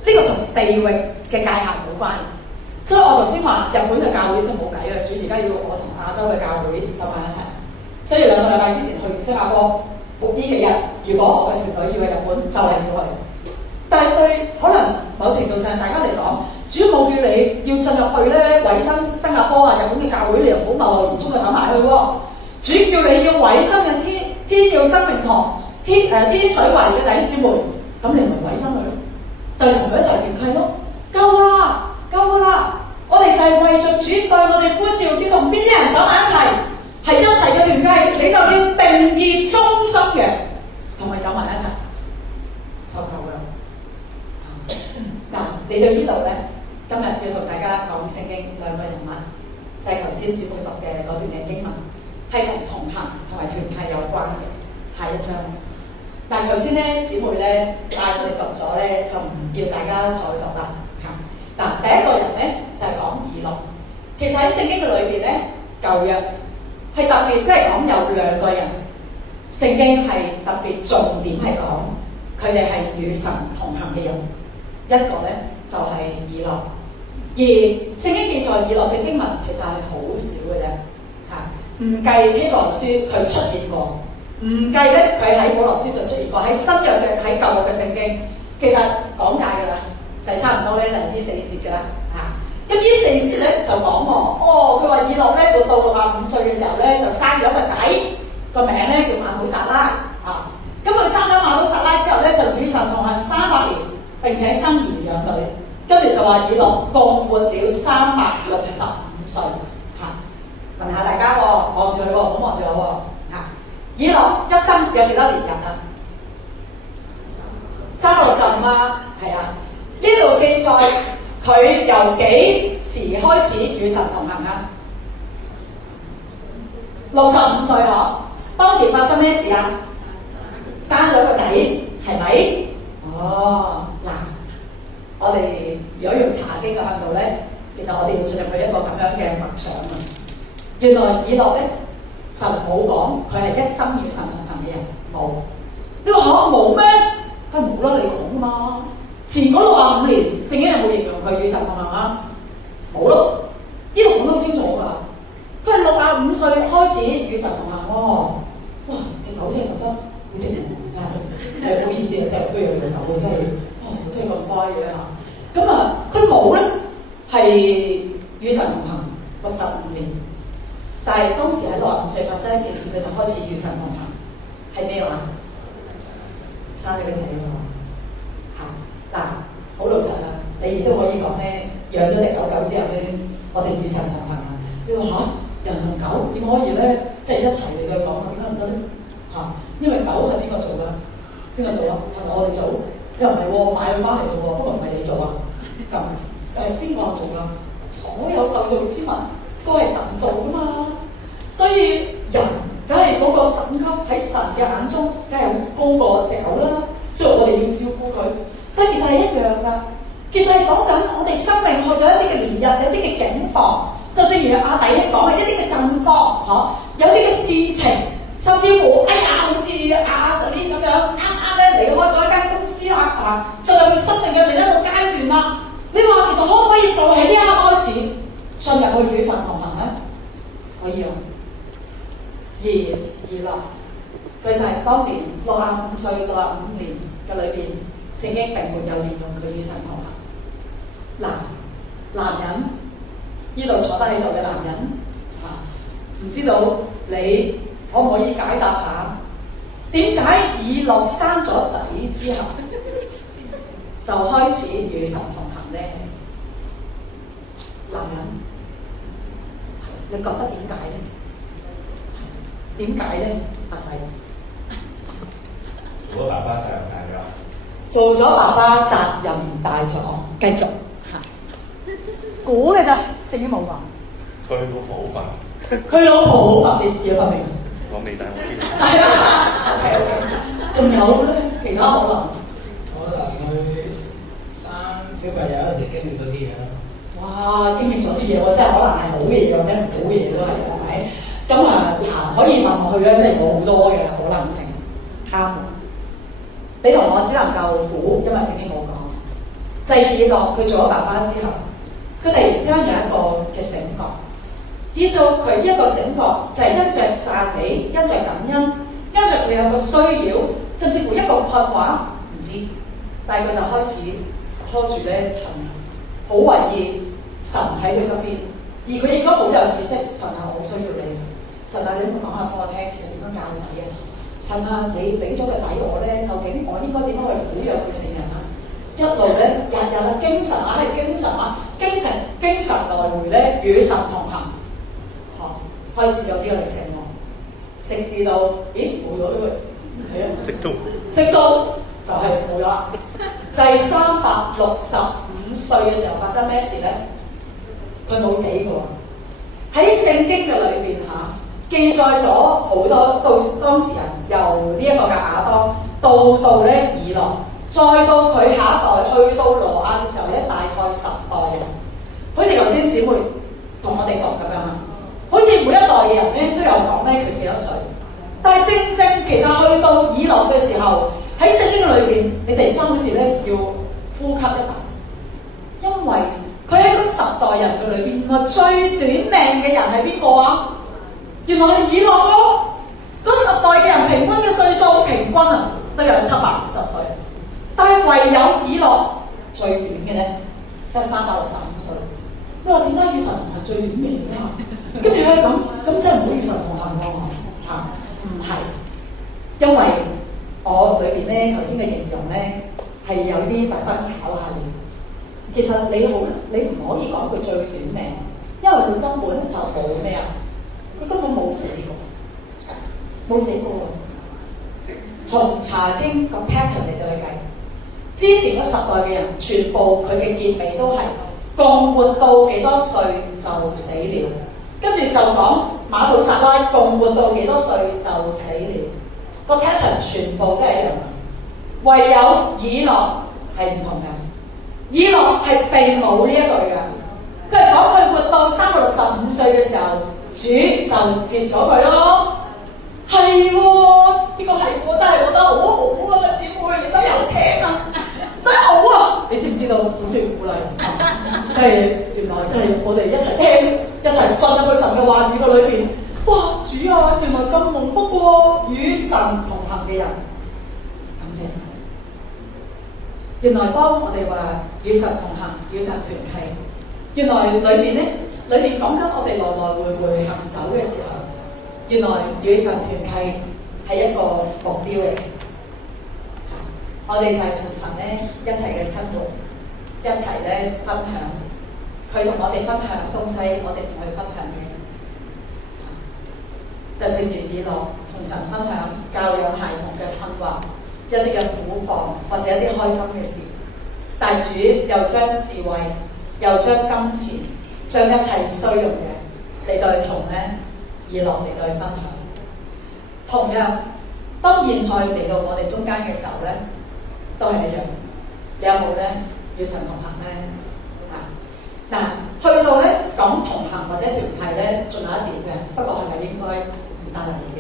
呢個同地域嘅界限冇關。所以我頭先話日本嘅教會真係冇計啦，主而家要我同亞洲嘅教會走埋一齊。所以2個禮拜之前去完新加坡，呢幾日如果我嘅團隊要去日本，就係要去。但係對可能某程度上大家嚟講，主要冇叫你要進入去咧，委身新加坡啊、日本嘅教會，你又唔好貿貿然中就走埋去喎。主叫你要委身嘅天耀生命堂、天水圍嘅弟兄姊妹，咁你咪委身佢咯，就係同佢一齊團契咯。夠啦，夠啦！我哋就係為著主對我哋呼召，要同邊啲人走埋一齊，係一齊嘅團契，你就要定義忠心嘅，同佢走埋一齊就夠啦。嗱，嚟到呢度咧，今日要同大家講聖經2個人物，就係頭先姊妹讀嘅嗰段嘅經文，係同行同埋團契有關嘅。下一章，但係頭先咧，姊妹咧帶我哋讀咗咧，就唔叫大家再讀啦嚇。嗱，第一個人咧就係講以諾。其實喺聖經嘅裏邊咧，舊約係特別即係講有2個人，聖經係特別重點係講佢哋係與神同行嘅人。一個咧就係以諾，而聖經記載以諾嘅經文其實係好少嘅啫嚇，唔計希伯來書佢出現過，唔計咧佢喺保羅書上出現過，喺新約嘅喺舊約嘅聖經其實講晒㗎啦，就係差唔多咧就係呢4節㗎啦嚇。咁呢4節咧就講佢話以諾咧到65歲嘅時候咧就生咗個仔，個名咧叫馬土撒拉啊。咁佢生咗馬土撒拉之後咧就與神同行300年。並且生兒養女，跟住就話以諾共活了365歲嚇。問下大家望住佢喎，唔好望住我喎嚇。以諾一生有幾多年日啊？365啊，係啊。呢度記載佢由幾時開始與神同行啊？65歲嗬。當時發生咩事啊？生咗個仔，係咪？嗱，我哋如果用查經嘅向度咧，其實我哋要進入去一個咁樣嘅默想啊。原來以諾咧，神冇講佢係一生與神同行嘅人，冇。你話嚇冇咩？梗係冇啦，你講㗎嘛。前嗰65年，聖經有冇形容佢與神同行啊？冇咯，呢度講得好清楚㗎。佢係65歲開始與神同行喎。哇，隻狗真係覺得好正常，真係唔好意思啊，真係都有隻狗真係，真係咁乖嘅嚇。咁啊，佢冇咧係與神同行65年，但係當時喺65歲發生一件事，佢就開始與神同行，係咩話？生咗個仔喎嚇。嗱，好老實啦，你亦都可以講咧，養咗隻狗之後咧，我哋與神同行啊。你話嚇？人同狗點可以咧，即係一齊嚟嘅講，點解唔得咧？嚇，因為狗係邊個做㗎？邊個做啊？係咪我哋做？又唔係喎，買佢翻嚟嘅喎，不過唔係你做啊？咁邊個做㗎？所有受造之物都係神做㗎嘛，所以人梗係嗰個等級喺神嘅眼中，梗係高過隻狗啦。所以我哋要照顧佢，但係其實係一樣㗎。其實係講緊我哋生命去到一啲嘅年日，有啲嘅境況。就正如阿弟兄講嘅，一啲嘅近況，有啲嘅事情，甚至乎，好似阿 Sir 咁樣，啱啱咧離開咗一間公司啦，進入佢生命嘅另一個階段啦。你話其實可唔可以就喺呢一刻開始進入去與神同行咧？可以啊。以諾佢就係當年65歲、65年嘅裏邊，聖經並沒有形容佢與神同行。男人呢度坐低喺度嘅男人唔知道你可唔可以解答下，點解以諾生咗仔之後就開始與神同行呢？男人，你覺得點解呢？點解呢？阿細，做咗爸爸責任大咗。做咗爸爸責任大咗，繼續估嘅咋，正經冇講。佢老婆好煩，佢老婆好煩，你自己分明。我未，但係我知。係啊，OK，仲有咧其他可能？可能佢生小朋友嗰時經歷嗰啲嘢咯。哇！經歷咗啲嘢喎，真係可能係好嘅嘢或者唔好嘅嘢都係，係咪？咁可以問落去咧，即係冇好多嘅可能性。啱。你同我只能夠估，因為聖經冇講。就係以諾佢做咗爸爸之後，佢突然之間有一個嘅醒覺，以做佢一個醒覺就係因着讚美，因着感恩，因着佢有個需要，甚至乎一個困惑，唔知，但係佢就開始拖住咧神，好為意神喺佢側邊，而佢亦都好有意識，神啊，我好需要你，神啊，你可唔可以講下俾我聽，其實點樣教仔啊？神啊，你俾咗個仔我咧，究竟我應該點樣去撫養佢成人啊？一路咧，日日啊，經常係經常來回咧，與神同行，開始咗呢個歷程喎，直至到，咦冇咗呢個，係啊，直到就係冇咗啦，就係365歲嘅時候發生咩事咧？佢冇死過，喺聖經嘅裏邊記載咗好多到當時人由呢一個嘅亞當到咧以諾，再到佢下一代去到羅亞嘅時候咧，大概10代人，好似頭先姊妹同我哋讀咁樣啊，好似每一代嘅人咧都有講咧佢幾多歲，但係正其實去到以諾嘅時候，喺聖經裏邊，你突然間好似咧要呼吸一啖，因為佢喺嗰10代人嘅裏邊，原來最短命嘅人係邊個啊？原來係以諾咯，嗰10代嘅人平均嘅歲數平均都有750歲，但係唯有以諾最短嘅咧，得365歲。你話點解與神同行最短命咧？跟住咧咁真係唔好與神同行喎唔係，因為我裏邊咧頭先嘅形容咧係有啲特登考下你。其實你唔可以講佢最短命，因為佢根本就冇咩啊。佢根本冇死過，冇死過喎。從查經個 pattern 嚟到去計，之前嗰10代嘅人，全部佢嘅結尾都係共活到幾多歲就死了，跟住就講馬土撒拉共活到幾多歲就死了，個 pattern 全部都係一樣，唯有以諾係唔同嘅。以諾係並冇呢一句嘅，佢係講佢活到365歲嘅時候，主就接咗佢咯。係喎，呢個係喎，真係覺得好好啊，姊妹，你真係有聽啊，真係好啊！你知唔知道好需要鼓勵？即係原來真係我哋一齊聽，一齊進入去神嘅話語嘅裏邊。哇，主啊，原來咁蒙福嘅喎，與神同行嘅人，感謝神。原來當我哋話與神同行、與神團契，原來裏面講緊我哋來來回回行走嘅時候，原來與神團契係一個目標嚟。我哋就係同神咧一齊嘅生活，一齊咧分享，佢同我哋分享東西，我哋同佢分享嘅。就正如以諾同神分享教養孩童嘅困惑，一啲嘅苦況或者一啲開心嘅事，但主又將智慧、又將金錢、將一切需用嘅嚟到去同咧以諾嚟到去分享。同樣，當現在嚟到我哋中間嘅時候咧，都係一樣。你有冇咧與神同行咧？去到咧講同行或者團契咧，仲有一點嘅，不過係咪應該唔得啦？已經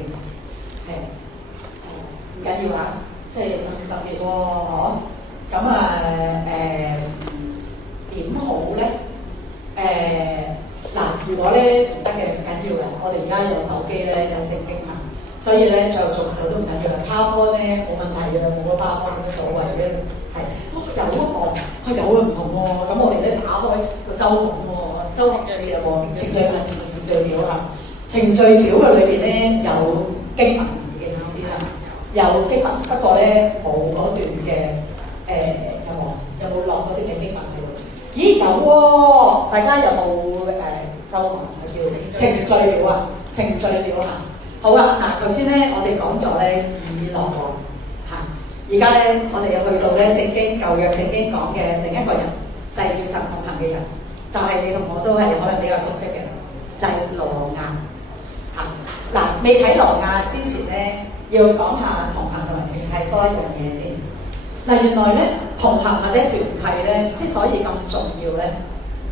唔緊要啊，即係特別喎，嗬。咁點好咧？如果咧唔得嘅唔緊要嘅，我哋而家有手機咧，有聖經啊。所以咧就做唔到都唔緊要啦。PowerPoint咧冇問題嘅，冇個 PowerPoint 冇乜所謂嘅，係有啊，有啊唔同喎。咁我哋咧打開個周刊喎，周刊嘅有冇程序表啊？程序表嘅裏邊咧有經文嘅意思啦，有經文，不過咧冇嗰段嘅有冇落嗰啲嘅經文喺度？咦有喎，大家有冇周刊叫程序表啊？程序表啊？好啊，嗱頭先咧我哋講咗咧以諾嚇，而家咧我哋去到咧聖經舊約聖經講嘅另一個人，就係與神同行嘅人，就係你同我都係可能比較熟悉嘅，就係挪亞。嗱，未睇挪亞之前咧，要講下同行同埋團契多一樣嘢先。嗱，原來咧同行或者團契咧，之所以咁重要咧，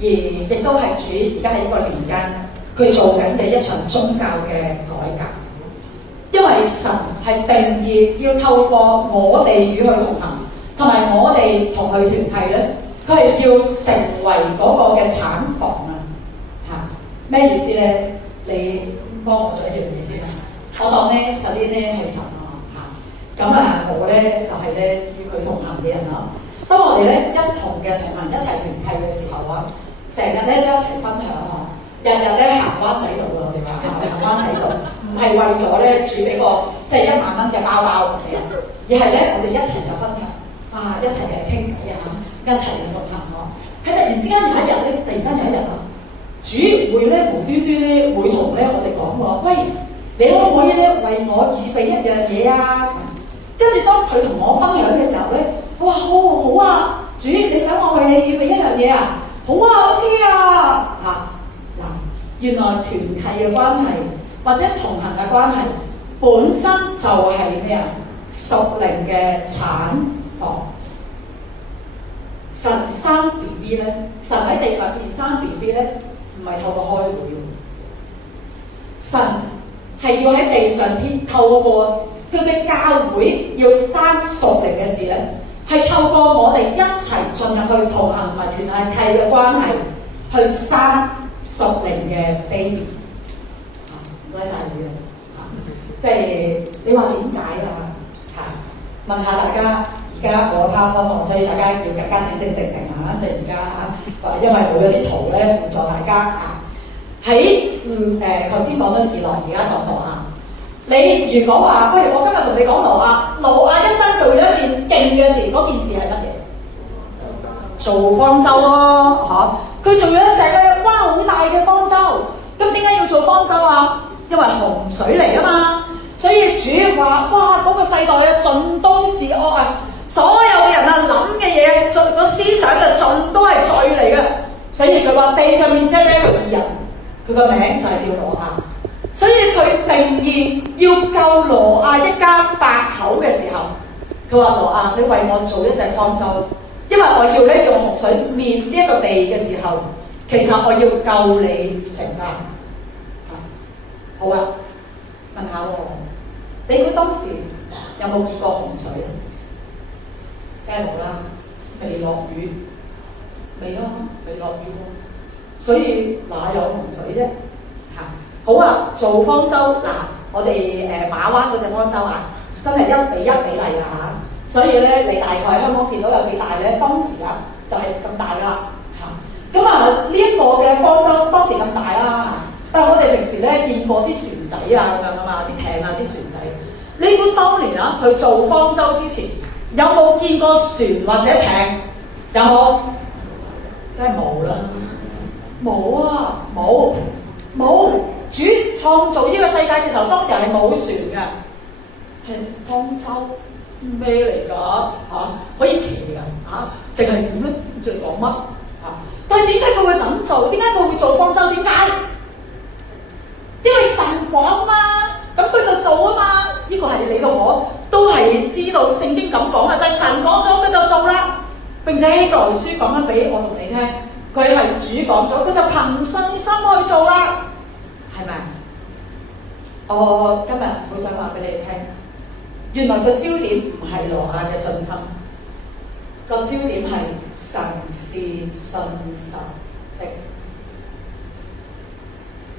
而亦都係主而家喺呢個年間，佢做緊嘅一場宗教嘅改革。因為神係定義要透過我哋與佢同行，同埋我哋同佢團契咧，佢係要成為嗰個嘅產房啊！嚇，咩意思咧？你幫我做一樣嘢先啦。我當咧首先咧係神啊嚇，咁我咧就係咧與佢同行嘅人啦。當我哋咧一同嘅同行一齊團契嘅時候啊，成日咧都一齊分享啊，日日咧行灣仔度啊，我哋話行灣仔度，唔係為咗咧煮俾個即係1萬蚊嘅包包嚟啊，而係咧我哋一齊嘅分享啊，一齊嘅傾偈啊，一齊嘅同行咯。喺突然之間有一日咧，突然間有一日啊！主會咧無端端咧會同咧我哋講話，喂，你可唔可以咧為我預備一樣嘢啊？跟住當佢同我分享嘅時候咧，我話好啊，主你想我為你預備一樣嘢啊？好啊 ，OK 啊，嗱，原來團契嘅關係或者同行嘅關係本身就係咩啊？屬靈嘅產房。神生 BB 咧，神喺地上邊生 BB 咧。唔係透過開會，神係要喺地上邊透過佢嘅教會要生屬靈嘅事咧，係透過我哋一齊進入去同行同埋團契嘅關係，去生屬靈嘅 baby。唔該晒你啊！即係你話點解啊？嚇，問下大家。而家我PowerPoint，所以大家要更加醒醒定定啊！即係而家因為我有啲圖咧輔助大家啊。喺頭先講咗以諾，而家講挪亞。你如果話，不如我今日同你講挪亞一生做咗一件勁嘅事，嗰件事係乜嘢？做方舟咯，嚇！佢做咗一隻咧，哇，好大嘅方舟。咁點解要做方舟啊？因為洪水嚟啊嘛。所以主話：哇，嗰個世代啊，盡都是惡啊！所有人啊諗嘅嘢，個思想嘅盡都係罪嚟嘅。所以佢話地上面即係一個義人，佢個名就係叫挪亞。所以佢定義要救挪亞一家8口嘅時候，佢話挪亞，你為我做一隻方舟，因為我要咧用洪水滅呢一個地嘅時候，其實我要救你成家。好啊，問下喎，你估當時有冇見過洪水啊？梗係冇啦，未落雨，未咯，未落雨喎，所以哪有洪水啫？嚇，好啊，做方舟嗱，我哋馬灣嗰隻方舟啊，真係1比1比例㗎嚇，所以咧你大概香港見到有幾大咧？當時啊就係咁大㗎啦嚇，咁呢一個嘅方舟當時咁大啦，但係我哋平時咧見過啲船仔啊咁樣啊嘛，啲艇啊啲船仔，你估當年啊佢做方舟之前，有冇見過船或者艇？有冇？梗係冇啦，冇啊，冇。主創造呢個世界嘅時候，當時係冇船嘅，係方舟咩嚟㗎？嚇，可以騎㗎嚇，定係點咧？唔知講乜嚇？但係點解佢會咁做？點解佢會做方舟？點解？因為神講嘛，咁佢就做啊嘛。呢個係你同我都係知道聖經咁講嘅，就係神講咗佢就做啦。並且希伯來書講緊俾我同你聽，佢係主講咗，佢就憑信心去做啦，係咪？我今日好想話俾你聽，原來個焦點唔係挪亞嘅信心，個焦點係神是信實的，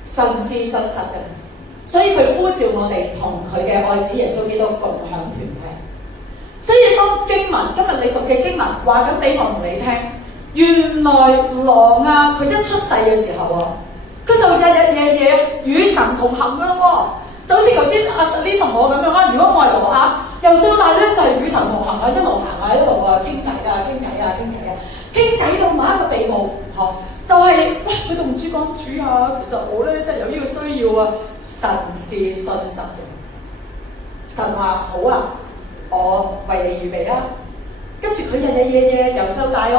神是信實嘅。所以佢呼召我哋同佢嘅愛子耶穌基督共享團契。所以當經文今日你讀嘅經文話緊俾我同你聽，原來挪亞佢一出世嘅時候啊，佢就日日夜夜與神同行㗎喎。就好似頭先阿 Sally 同我咁樣啦，如果我係挪亞，由細到大咧就係與神同行啊，一路行啊，一路啊傾偈啊，傾偈到某一個地步，就係、喂佢同主講，主啊，其實我咧真係有呢個需要啊，神是信實嘅，神話好啊，我為你預備啊。跟住佢日日夜夜由細到大咗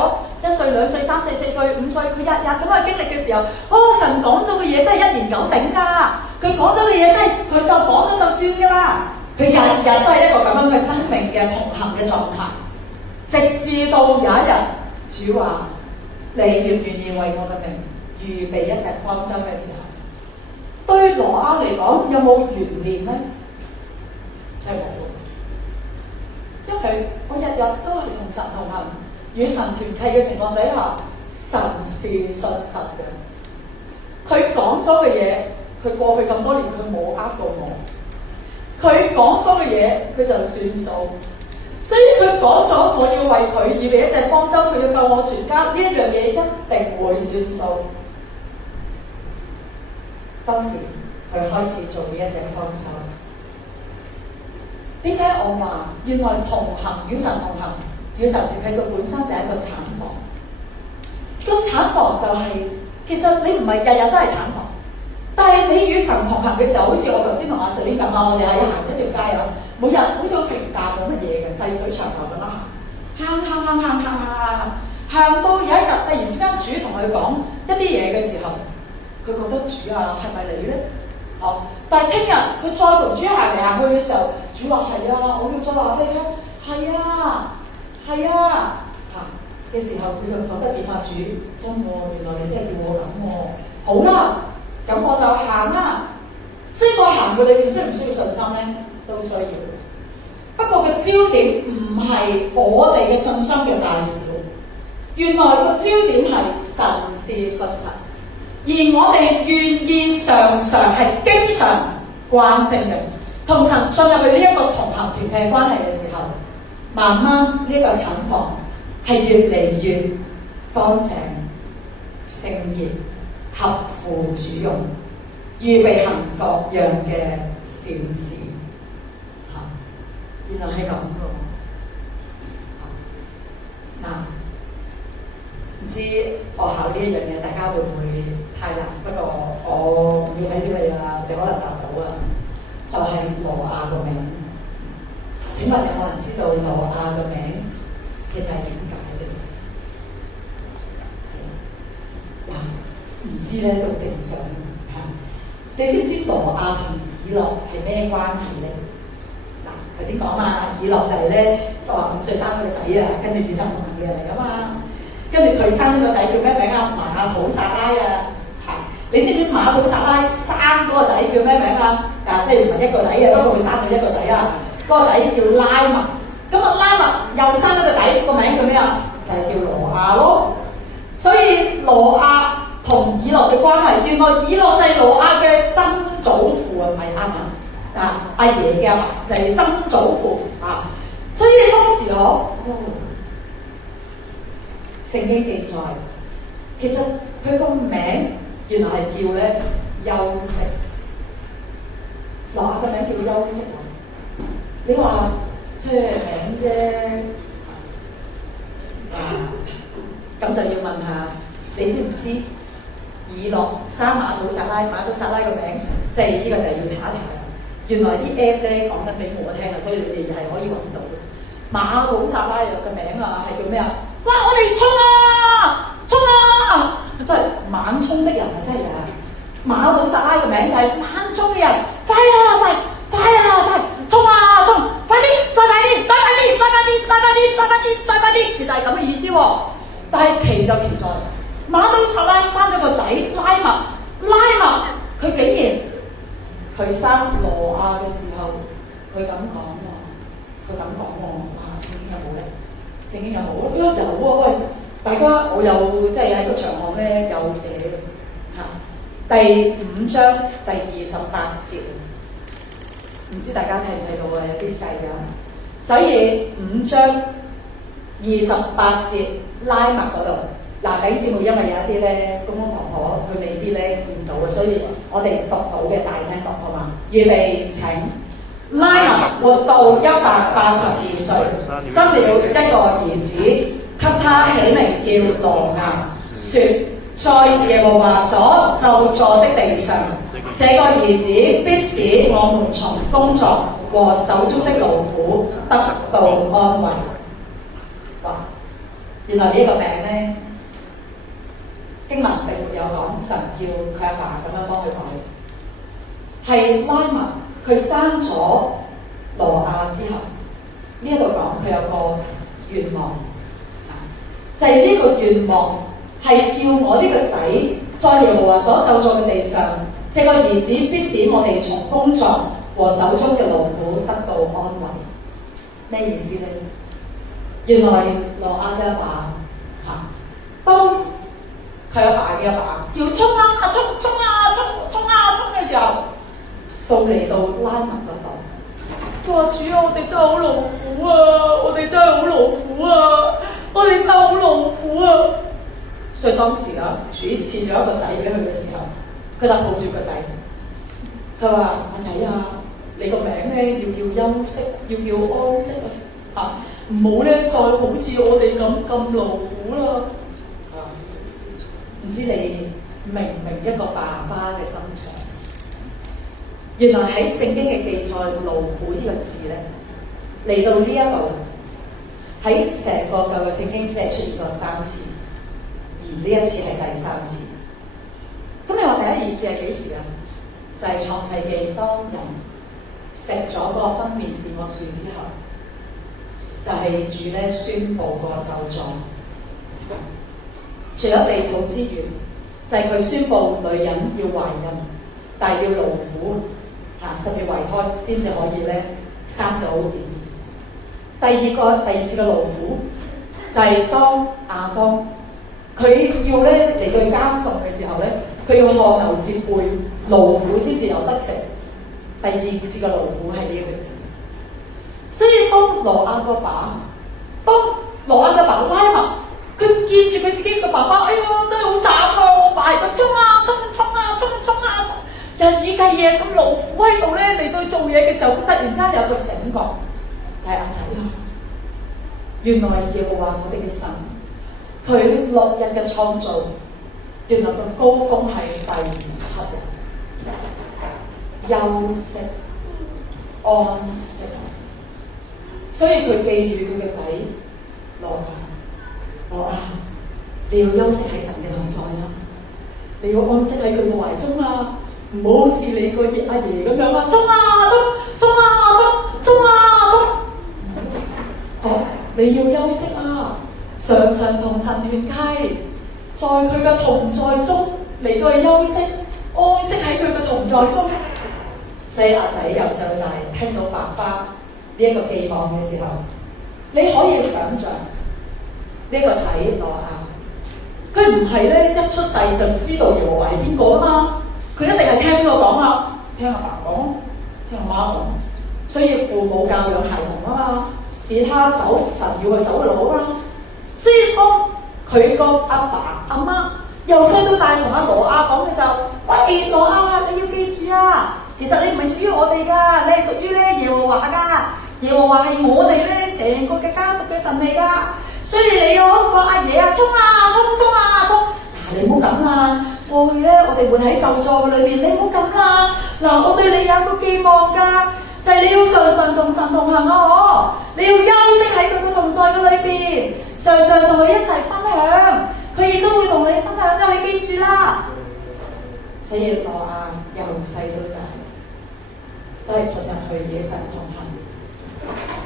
1歲、2歲、3歲、4歲、5歲，佢日日咁去經歷嘅時候，神講咗嘅嘢真係一言九鼎㗎。佢講咗嘅嘢真係佢就講咗就算㗎啦。佢日日都係一個咁樣嘅生命嘅同行嘅狀態，直至到有一日，主話：你願唔願意為我嘅名預備一隻方舟嘅時候，對挪亞嚟講有冇懸念呢？真係冇。因為我日日都係同神同行，與神團契嘅情況底下，神是信實嘅。佢講咗嘅嘢，佢過去咁多年佢冇呃過我。佢講咗嘅嘢，佢就算數。所以佢講咗我要為佢預備一隻方舟，佢要救我全家，呢一樣嘢一定會算數。當時佢開始做呢一隻方舟。點解我話原來同行與神同行，與神團契佢本身就係一個產房。個產房就係、其實你唔係日日都係產房，但係你與神同行嘅時候，好似我頭先同阿 Sally 咁啊，我哋係行一條街啊，每日好似好平淡冇乜嘢嘅細水長流咁樣行到有一日突然之間主同佢講一啲嘢嘅時候，佢覺得主啊係咪你咧？但係聽日佢再同主行嚟行去嘅時候，主話係啊，我要再話俾你聽，係啊嘅時候，佢就覺得點啊？主真喎，原來你真係叫我咁喎。好啦，咁我就行啦。所以個行嘅裏面需唔需要信心咧？都需要。不過個焦點唔係我哋嘅信心嘅大小，原來個焦點係神是信實。而我哋願意常常係經常慣性嘅同神進入去呢一個同行團契關係嘅時候，慢慢呢個產房係越嚟越乾淨、聖潔、合乎主用，預備行各樣嘅善事。原來係咁嘅。唔知學校呢一樣嘢，大家會唔會太難？不過我要睇住你啦，你可能答到啊。就係挪亞個名。請問有冇人知道挪亞個名其實係點解嘅？唔知咧都正常嚇。你知唔知挪亞同以諾係咩關係咧？頭先講嘛，以諾就係咧話5歲生咗個仔啊，跟住與神同行嘅人嚟噶嘛。跟住佢生咗個仔叫咩名啊？馬土撒拉啊，你知唔知馬土撒拉生嗰個仔叫咩名啊？即係唔係一個仔嘅，不過佢生咗一個仔啊。嗰個仔叫拉麥，咁啊拉麥又生咗個仔，個名叫咩啊？就係叫挪亞咯。所以挪亞同以諾嘅關係，原來以諾就係挪亞嘅曾祖父啊，唔係啱嘛？阿爺嘅阿爸就係曾祖父啊。所以當時聖經記載，其實佢個名原來係叫咧休息。挪亞個名叫休息喎。你話即係名啫，咁就要問下你知唔知以諾生馬土撒拉？馬土撒拉個名即係呢個就係要查一查。原來啲 app 咧講得俾我聽啊，所以你哋係可以揾到嘅。馬土撒拉個名啊係叫咩啊？哇！我哋衝啊！衝啊！真係猛衝的人啊！真係啊！馬土撒拉個名就係猛衝嘅人，快啊！快！衝啊！衝！快啲！再快啲！其實係咁嘅意思喎。但係奇就奇在馬土撒拉生咗個仔拉麥，佢竟然佢生挪亞嘅時候，佢咁講喎，哇！聖經有冇咧？聖經有冇？有啊！喂，大家我有即係喺個長項咧有寫嚇。第5章第28節，唔知大家睇唔睇到啊？有啲細㗎，所以5章28節拉麥嗰度，嗱，弟兄姊妹，因為有一啲咧公公婆婆佢未必咧見到嘅，所以我哋讀到嘅大聲讀好嘛？預備請。拉麥活到182歲，生了一個兒子，給他起名叫羅亞，說：在耶和華所咒詛的地上，這個兒子必使我們從工作和手中的勞苦得到安慰。哇！原來呢個名咧，經文並沒有講神叫佢阿爸咁樣幫佢改，係拉麥。佢生咗羅亞之後，呢一度講佢有個願望，就係呢個願望係叫我呢個仔在耶和華所咒詛嘅地上，這個兒子必使我哋從工作和手中嘅勞苦得到安慰。咩意思呢？原來羅亞嘅阿爸當佢阿爸嘅阿爸叫衝啊衝衝啊衝衝啊衝嘅時候，到嚟到拉麥嗰度，佢話：主啊，我哋真係好勞苦啊！我哋真係好勞苦啊！我哋真係好勞苦啊！所以當時啊，主賜咗一個仔俾佢嘅時候，佢就抱住個仔，佢話：阿仔啊，你個名咧要叫休息，要叫安息啊！唔好咧再好似我哋咁勞苦啦！唔知你明唔明一個爸爸嘅心腸？原來喺聖經嘅記載，勞苦呢個字咧，嚟到呢一度喺成個舊嘅聖經只係出現過3次，而呢一次係第3次。咁你話第一次係幾時啊？就係創世記當人食咗嗰個分別善惡樹之後，就係主咧宣佈個咒詛。除咗地土之源，就係佢宣佈女人要懷孕，但係要勞苦。甚至懷胎先至可以咧生到 BB。第二次嘅勞苦就係當亞當佢要咧嚟到耕種嘅時候咧，佢要汗流浹背，勞苦先至有得食。第2次嘅勞苦係呢個字。所以當羅亞個爸，拉麥，佢見住佢自己個爸爸，哎呀真係好慘啊！我爸係咁衝啊衝衝啊衝衝啊衝！日以繼夜咁勞苦喺度咧，嚟到做嘢嘅時候，佢突然之間有個醒覺，就係阿仔啊！原來耶和華我哋嘅神，佢6日嘅創造，原來個高峰係第7日，休息安息，所以佢寄語佢嘅仔羅亞，你要休息喺神嘅同在啦，你要安息喺佢嘅懷中啦。唔好好似你個阿爺咁樣啊！衝啊衝，衝啊衝，衝啊衝！你要休息啊！常常同神團契，在佢嘅同在中嚟到去休息，安息喺佢嘅同在中。所以阿仔由細到大聽到爸爸呢一個寄望嘅時候，你可以想像呢個仔羅亞，佢唔係咧一出世就知道耶和華係邊個啊嘛。佢一定係聽邊個講啊？聽阿爸講，聽阿媽講。所以父母教養孩童啊嘛，是他走神要佢走嘅路啊。所以當佢個阿爸阿媽由細到大同阿羅亞講嘅時候，喂，羅亞，你要記住啊，其實你唔係屬於我哋㗎，你係屬於咧耶和華㗎。耶和華係我哋咧成個嘅家族嘅神嚟㗎。所以你要個阿爺啊，衝啊衝衝啊衝！你唔好咁啦。過去咧，我哋活喺咒詛裏邊，你唔好咁啦。嗱，我對你有個寄望㗎，就係你要常常同神同行啊！你要休息喺佢嘅同在嘅裏邊，常常同佢一齊分享，佢亦都會同你分享㗎，你記住啦。所以羅亞由細到大都係進入去與神同行。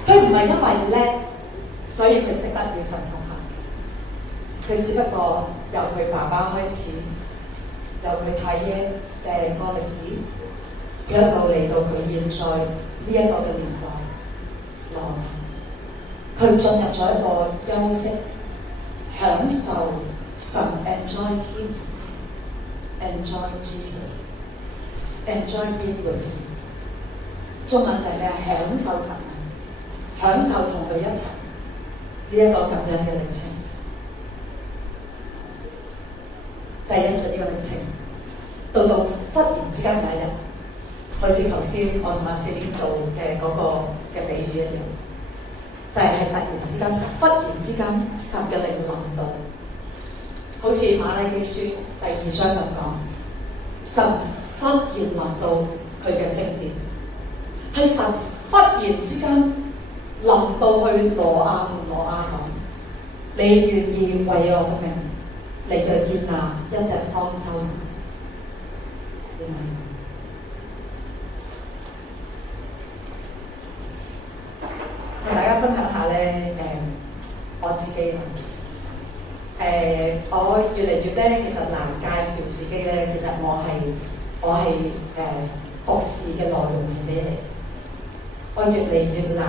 佢唔係因為叻，所以佢識得與神同行。佢只不過由佢爸爸開始。由佢太爺成個歷史，佢一路嚟到佢現在呢一個嘅年代，佢進入咗一個休息、享受神 enjoy 天， enjoy Jesus，enjoy being with Him。中文就係咩啊？享受神，享受同佢一齊呢一個咁樣嘅歷程，就係因着呢個歷程，到忽然之間有一日，好似頭先我同阿四點做嘅嗰個嘅比喻一樣，就係突然之間，忽然之間神嘅靈臨到，好似馬拉基書第2章咁講，神忽然臨到佢嘅聖殿，係神忽然之間臨到去挪亞同挪亞講：你願意為我嘅名嚟去建立一隻方舟嗎？同大家分享下咧，我自己我越嚟越咧，其實難介紹自己咧。其實我係服侍嘅內容係咩嚟？我越嚟越難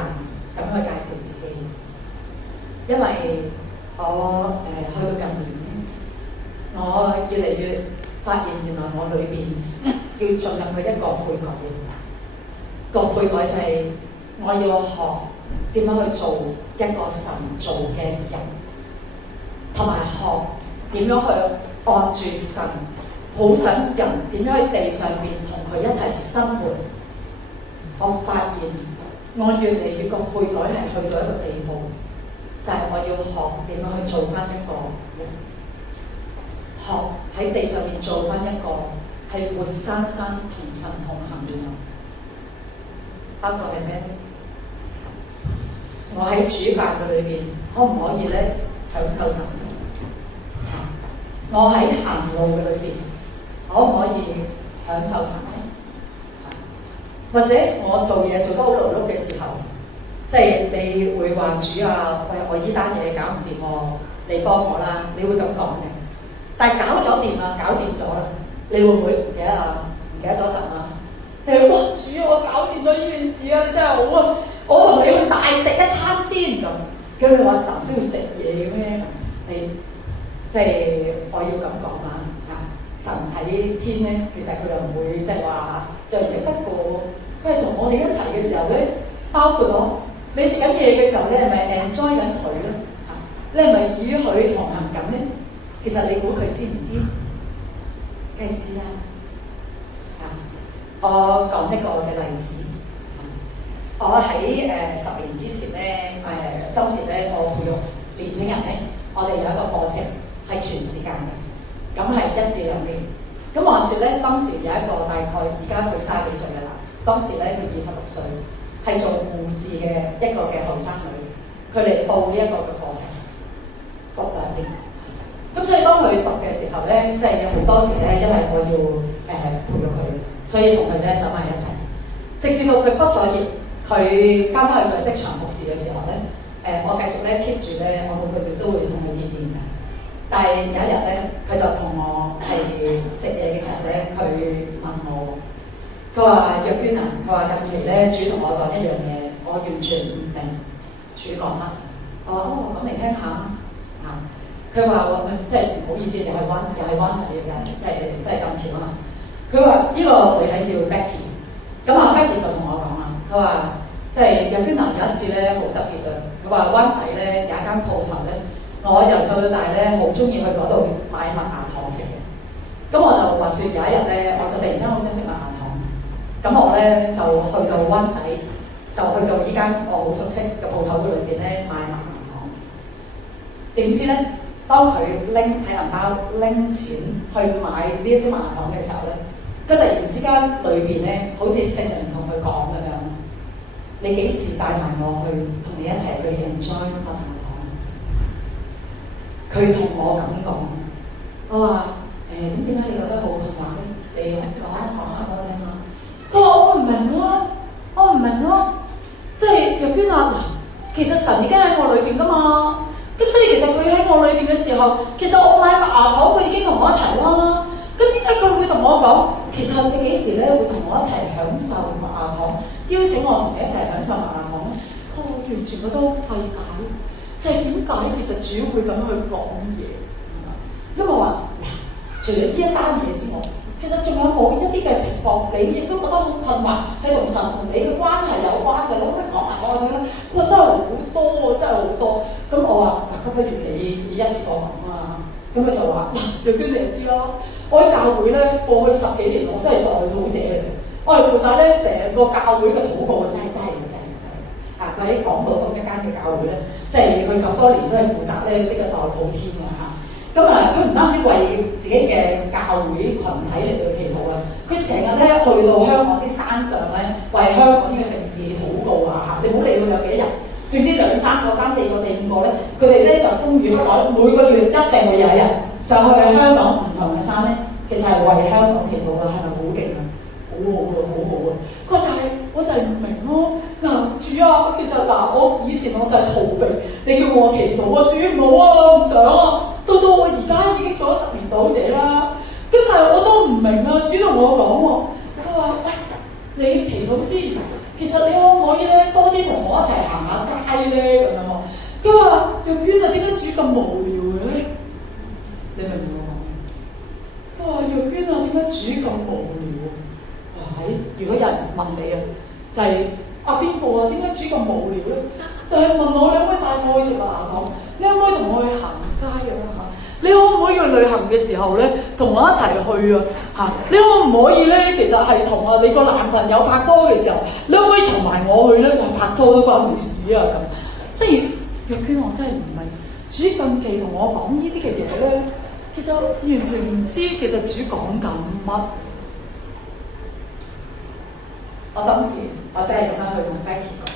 咁去介紹自己，因為我去到近年，我越嚟越發現原來我裏邊要進入去一個悔改嘅。個悔改就係我要學點樣去做一個神做嘅人，同埋學點樣去按住神好想人點樣喺地上邊同佢一齊生活。我發現我越嚟越個悔改係去到一個地步，就係我要學點樣去做翻一個人，學喺地上面做翻一個係活生生同神同行嘅人。包括係咩？我喺煮飯嘅裏邊，可唔可以咧享受神？我喺行路嘅裏邊，可唔可以享受神？或者我做嘢做得好勞碌嘅時候，即係你會話主啊，喂，我依單嘢搞唔掂喎，你幫我啦，你會咁講嘅。但係搞咗掂啦，搞掂咗啦，你會唔會唔記得啊？唔記得咗神啊？你話哇主啊，我搞掂咗呢件事啊，你真係好啊！我同你去大食一餐先咁。咁你話神都要食嘢嘅咩？你即係我要咁講啊！神喺天咧，其實佢又唔會即係話就食得過。佢係同我哋一齊嘅時候咧，包括我你食緊嘢嘅時候咧，係咪 enjoy 緊佢咧？你係咪與佢同行緊咧？其實你估佢知唔知？梗係知啦。我講一個嘅例子。我喺10年之前咧，當時咧我培育年青人咧，我哋有一個課程係全時間嘅，咁係1至2年。咁話説咧，當時有一個大概而家佢30幾歲嘅啦，當時咧佢26歲，係做護士嘅一個嘅後生女，佢嚟報呢一個嘅課程，讀2年。咁所以當佢讀嘅時候咧，即係有好多時咧，因為我要培育佢，所以同佢咧走埋一齊，直至到佢畢咗業，佢翻返去佢職場服侍嘅時候咧，我繼續咧 keep 住咧，我每個月都會同佢見面嘅。但係有一日咧，佢就同我係食嘢嘅時候咧，佢問我，佢話若娟啊，佢話近期咧主同我講一樣嘢，我完全唔明主講乜。我話哦，講嚟聽下啊。佢話我即係唔好意思，又係灣仔嘅，即係咁巧啊！佢話呢個女仔叫 Becky， 咁啊 Becky 就同我講啦，佢話即係若娟啊，有一次咧好特別啊！佢話灣仔咧有一間鋪頭咧，我由細到大咧好中意去嗰度買麥芽糖食嘅。咁我就話説有一日咧，我就突然間好想食麥芽糖，咁我咧就去到灣仔，就去到依間我好熟悉嘅鋪頭裏邊咧買麥芽糖。點知咧？當佢拎喺銀包拎錢去買呢一支麥芽糖嘅時候咧，佢突然之間裏邊咧，好似聖靈同佢講咁樣：你幾時帶埋我去同你一齊去 enjoy 麥芽糖？佢同我咁講，我話咁點解你覺得好好玩咧？你講下我聽啦。佢話我唔明咯，我唔明咯，即係若娟啊，其實神已經喺我裏邊噶嘛。咁所以其實佢喺我裏邊嘅時候，其實我買麥芽糖，佢已經同我一齊啦。咁點解佢會同我講？其實你幾時咧會同我一齊享受麥芽糖？邀請我同你一齊享受麥芽糖咧？我完全覺得好費解，就係點解其實主會咁去講嘢？因為我話嗱，除咗呢一單嘢之外，有冇一啲嘅情況，你亦都覺得好困惑，係同神同你嘅關係有關嘅，你可唔可以講埋我哋咧？哇，真係好多喎，真係好多。咁我話嗱，咁不如你一次過講啊。咁佢就話：哇，若娟你就知啦，我喺教會咧過去10幾年我都係代禱者嚟嘅，我係負責咧成個教會嘅禱告嘅，真係。佢喺港島東一間嘅教會咧，即係佢咁多年都係負責咧呢個代禱添㗎嚇。咁佢唔單止為自己嘅教會群體嚟到祈禱啊，佢成日咧去到香港啲山上咧，為香港呢個城市禱告啊嚇。你唔好理佢有幾多人，總之2、3個、3、4個、4、5個咧，佢哋咧就風雨不改，每個月一定會有一日上去香港唔同嘅山咧，其實係為香港祈禱啊，係咪好勁啊？好好啊，好好啊！佢話但係我就係唔明咯，主啊，其實我以前我就係逃避，你叫我祈禱啊，主唔好啊，唔想啊，到我而家已經做咗10年禱者啦，咁但係我都唔明啊，主同我講喎，佢話喂，你祈禱之餘，其實你可唔可以咧多啲同我一齊行下街咧咁樣喎？佢話若娟啊，點解主咁無聊嘅咧？你明唔明我講？佢話若娟啊，點解主咁無聊？如果有人問你啊，就係邊個啊？點解主咁無聊咧？但係問我，你可唔可以帶我去食麥芽糖？你可唔可以同我去行街咁啊？你可唔可以去旅行嘅時候咧，同我一齊去啊？你可唔可以咧？其實係同你個男朋友拍拖嘅時候，你可唔可以同埋我去咧？拍拖都關你事啊咁。即係若娟，我真係唔明主近期同我講呢啲嘅嘢咧，其實我完全唔知其實主講緊乜。我當時我真係咁樣去同 Becky 講，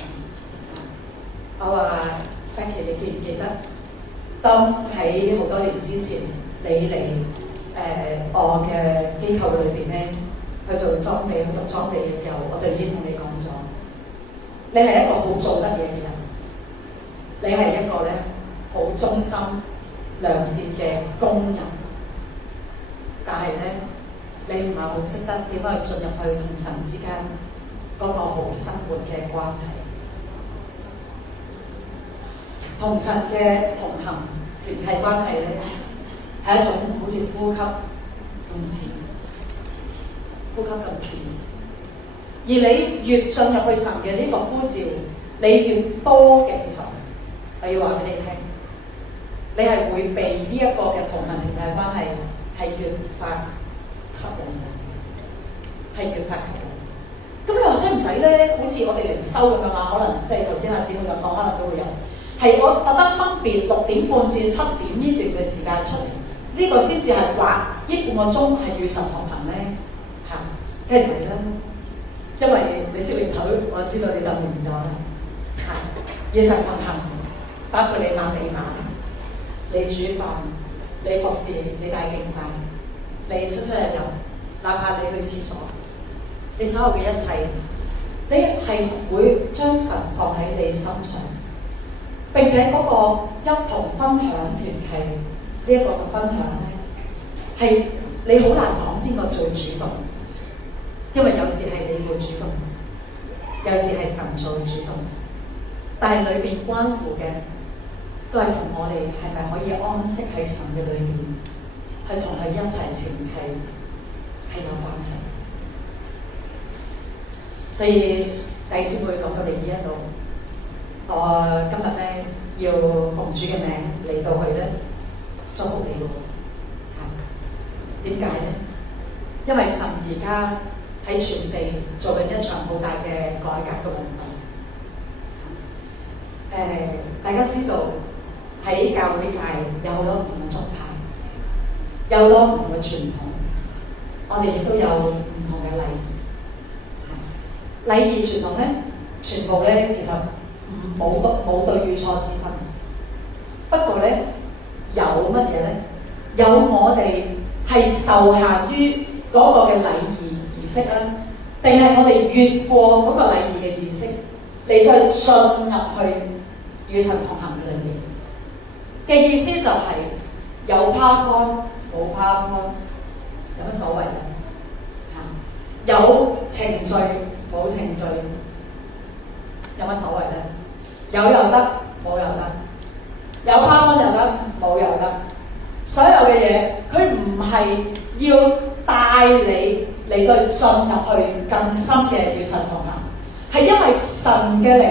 我話 Becky 你記唔記得，當喺好多年之前你嚟我嘅機構裏邊咧去做裝備去讀裝備嘅時候，我就已經同你講咗，你係一個好做得嘢嘅人，你係一個咧好忠心良善嘅工人，但係咧你唔係好識得點樣去進入去同神之間嗰個好生活嘅關係，同神嘅同行團契關係咧，係一種好似呼吸咁似，呼吸咁似。而你越進入去神嘅呢個呼召，你越多嘅時候，我要話俾你聽，你係會被呢一個嘅同行團契關係係越發吸引嘅，係越發吸引。咁你話使唔使咧？好似我哋靈修咁樣啊？可能即係頭先阿子妹咁講，可能都會有。係我特登分別6點半至7點呢段嘅時間出嚟，呢個先至係話呢半個鐘係與神同行咧嚇，梗係唔係啦？因為你識靈頭，我知道你就明咗啦嚇。與神同行，包括你抹地板、你煮飯、你服侍、你帶敬拜、你出入入，哪怕你去廁所。你所有嘅一切，你係會將神放喺你心上，並且嗰個一同分享團契呢一個嘅分享咧，係你好難講邊個最主動，因為有時係你做主動，有時係神做主動，但係裏邊關乎嘅都係同我哋係咪可以安息喺神嘅裏面，去同佢一齊團契係有關係。所以弟兄姊妹講到嚟呢一度，我今日咧要奉主嘅名嚟到去咧祝福你喎。點解咧？因為神而家喺全地做緊一場好大嘅改革嘅運動。大家知道喺教會界有好多唔同嘅宗派，有好多唔同嘅傳統，我哋亦都有唔同嘅禮儀。禮儀傳統咧，全部咧其實冇對與錯之分。不過咧，有乜嘢咧？有我哋係受限於嗰個嘅禮儀儀式啦，定係我哋越過嗰個禮儀嘅儀式嚟到進入去與神同行嘅裏面嘅意思就係有趴開冇趴開，有乜所謂咧？有程序冇程序，有乜所謂咧？有又得，冇又得，有趴開又得，冇又得。所有嘅嘢，佢唔係要帶你嚟到進入去更深嘅與神同行，係因為神嘅靈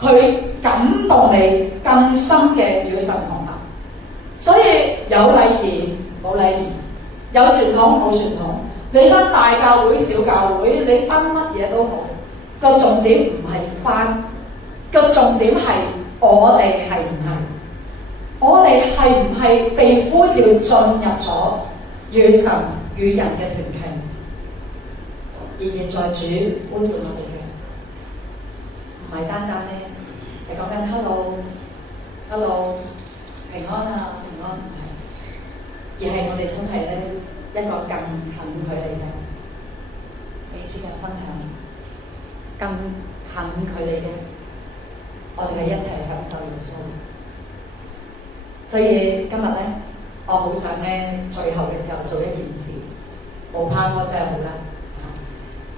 佢感動你更深嘅與神同行。所以有禮儀冇禮儀，有傳統冇傳統，你分大教會小教會，你分乜嘢都好，個重點唔係翻，個重點係我哋係唔係？我哋係唔係被呼召進入咗與神與人嘅團契？而現在主呼召我哋嘅，唔係單單咧係講緊 hello 平安啊平安，唔係，而係我哋真係咧一個更近距離嘅彼此嘅分享，更近距離嘅我哋嘅一齊享受耶穌。所以今日咧，我好想咧最後嘅時候做一件事，無怕我真係好啦，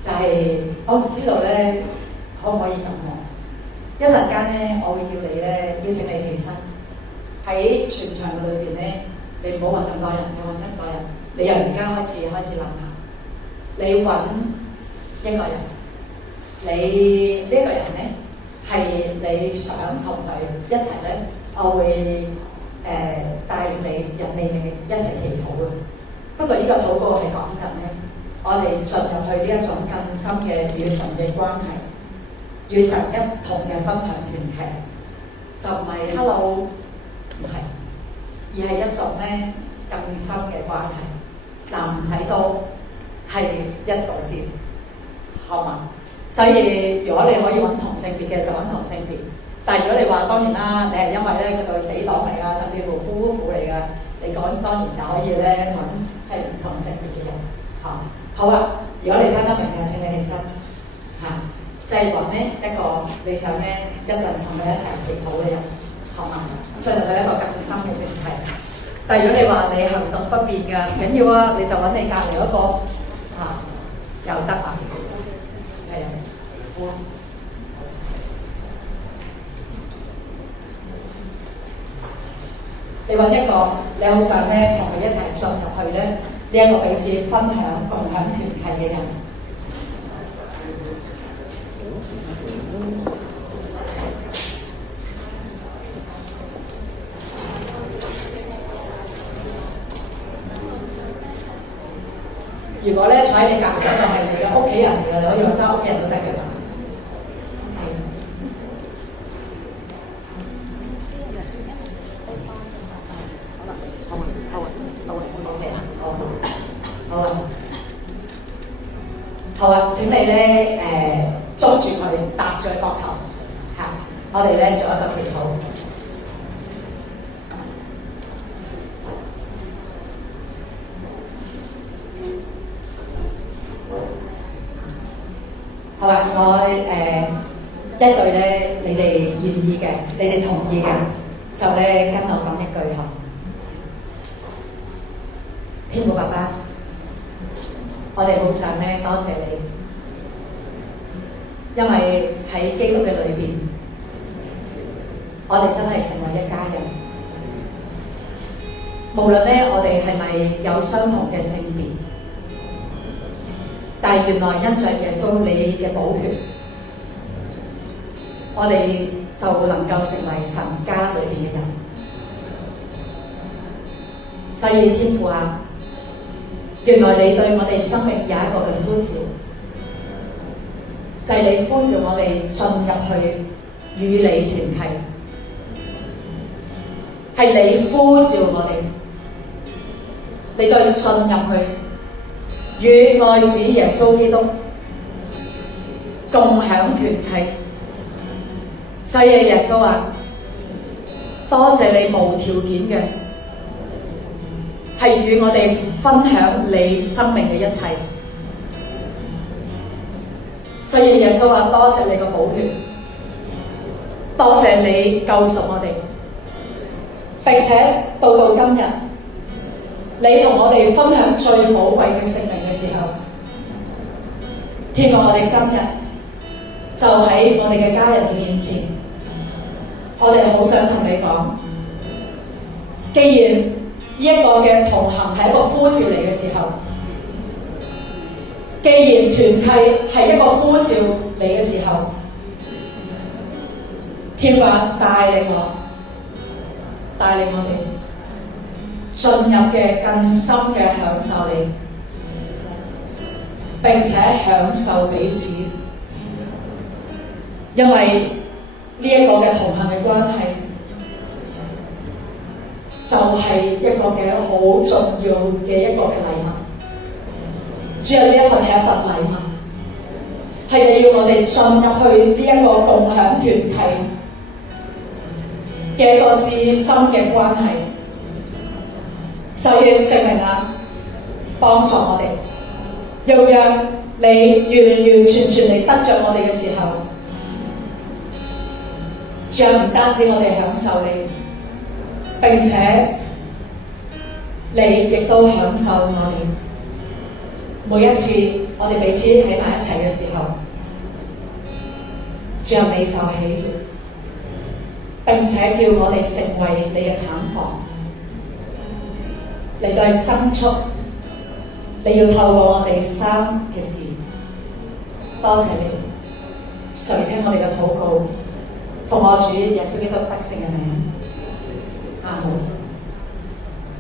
就係、我唔知道咧可唔可以咁喎。一陣間咧，我會要你咧邀請你起身，喺全場嘅裏邊咧，你唔好揾咁多人，你揾一個人，你由而家開始諗下，你揾一個人，你呢個人咧係你想同佢一齊咧，我會帶領你引領你一齊祈禱嘅。不過呢個禱告係講緊咧，我哋進入去呢一種更深嘅與神嘅關係，與神一同嘅分享團契，就唔係 hello， 唔係，而係一種咧更深嘅關係。嗱，唔使到係一個先，好嘛？所以如果你可以揾同性別嘅就揾同性別。但係如果你話當然啦，你係因為咧佢對死黨嚟㗎，甚至乎夫婦嚟㗎，你講當然就可以咧揾即係唔同性別嘅人嚇。好啊，如果你聽得明嘅，請你起身嚇，即係揾呢一個你想咧一陣同佢一齊祈禱嘅人，好嘛？進入到一個更深嘅團契。但係如果你話你行動不便㗎，唔緊要啊，你就揾你隔離嗰個又得啊，係啊，好啊。你揾一個你好想咧同佢一齊進入去咧呢一個彼此分享共享團契嘅人。如果咧坐喺你隔離嗰個係你嘅屋企人嚟嘅，你可以揾翻屋企人都得嘅。好啊，請你咧捉住佢，搭住佢膊頭嚇，我哋咧做一個祈禱。好啊，我一句咧，你哋願意嘅，你哋同意嘅，就咧跟我講一句嚇。天父爸爸，我哋好想咧多謝你，因為喺基督嘅裏邊，我哋真係成為一家人。無論咧我哋係咪有相同嘅性別，但係原來因着耶穌你嘅寶血，我哋就能夠成為神家裏邊嘅人。所以天父啊，原來你對我哋生命有一個嘅呼召，就係你呼召我哋進入去與你團契，係你呼召我哋，你對進入去與愛子耶穌基督共享團契。所以耶穌啊，多謝你無條件嘅係與我哋分享你生命嘅一切。所以耶穌啊，多謝你個寶血，多謝你救贖我哋，並且到今日，你同我哋分享最寶貴嘅性命嘅時候，天父，我哋今日就喺我哋嘅家人嘅面前，我哋好想同你講，既然呢一個嘅同行係一個呼召嚟嘅時候，既然團契係一個呼召你嘅時候，天父帶領我哋進入嘅更深嘅享受你，並且享受彼此，因為呢一個嘅同行嘅關係，就係一個嘅好重要嘅一個嘅禮物。主啊，呢一份係一份禮物，係你要我哋進入去呢一個共享團契嘅一個至深嘅關係。所以聖靈啊，幫助我哋，又讓你完完全全地得着我哋嘅時候，主啊，唔單止我哋享受你，並且你亦都享受我哋。每一次我哋彼此喺埋一齊嘅時候，主啊，你就喜悅，並且叫我哋成為你嘅產房，嚟到去生出你要透過我哋生嘅事。多謝你，垂聽我哋嘅禱告，奉我主耶穌基督得勝嘅名，阿門。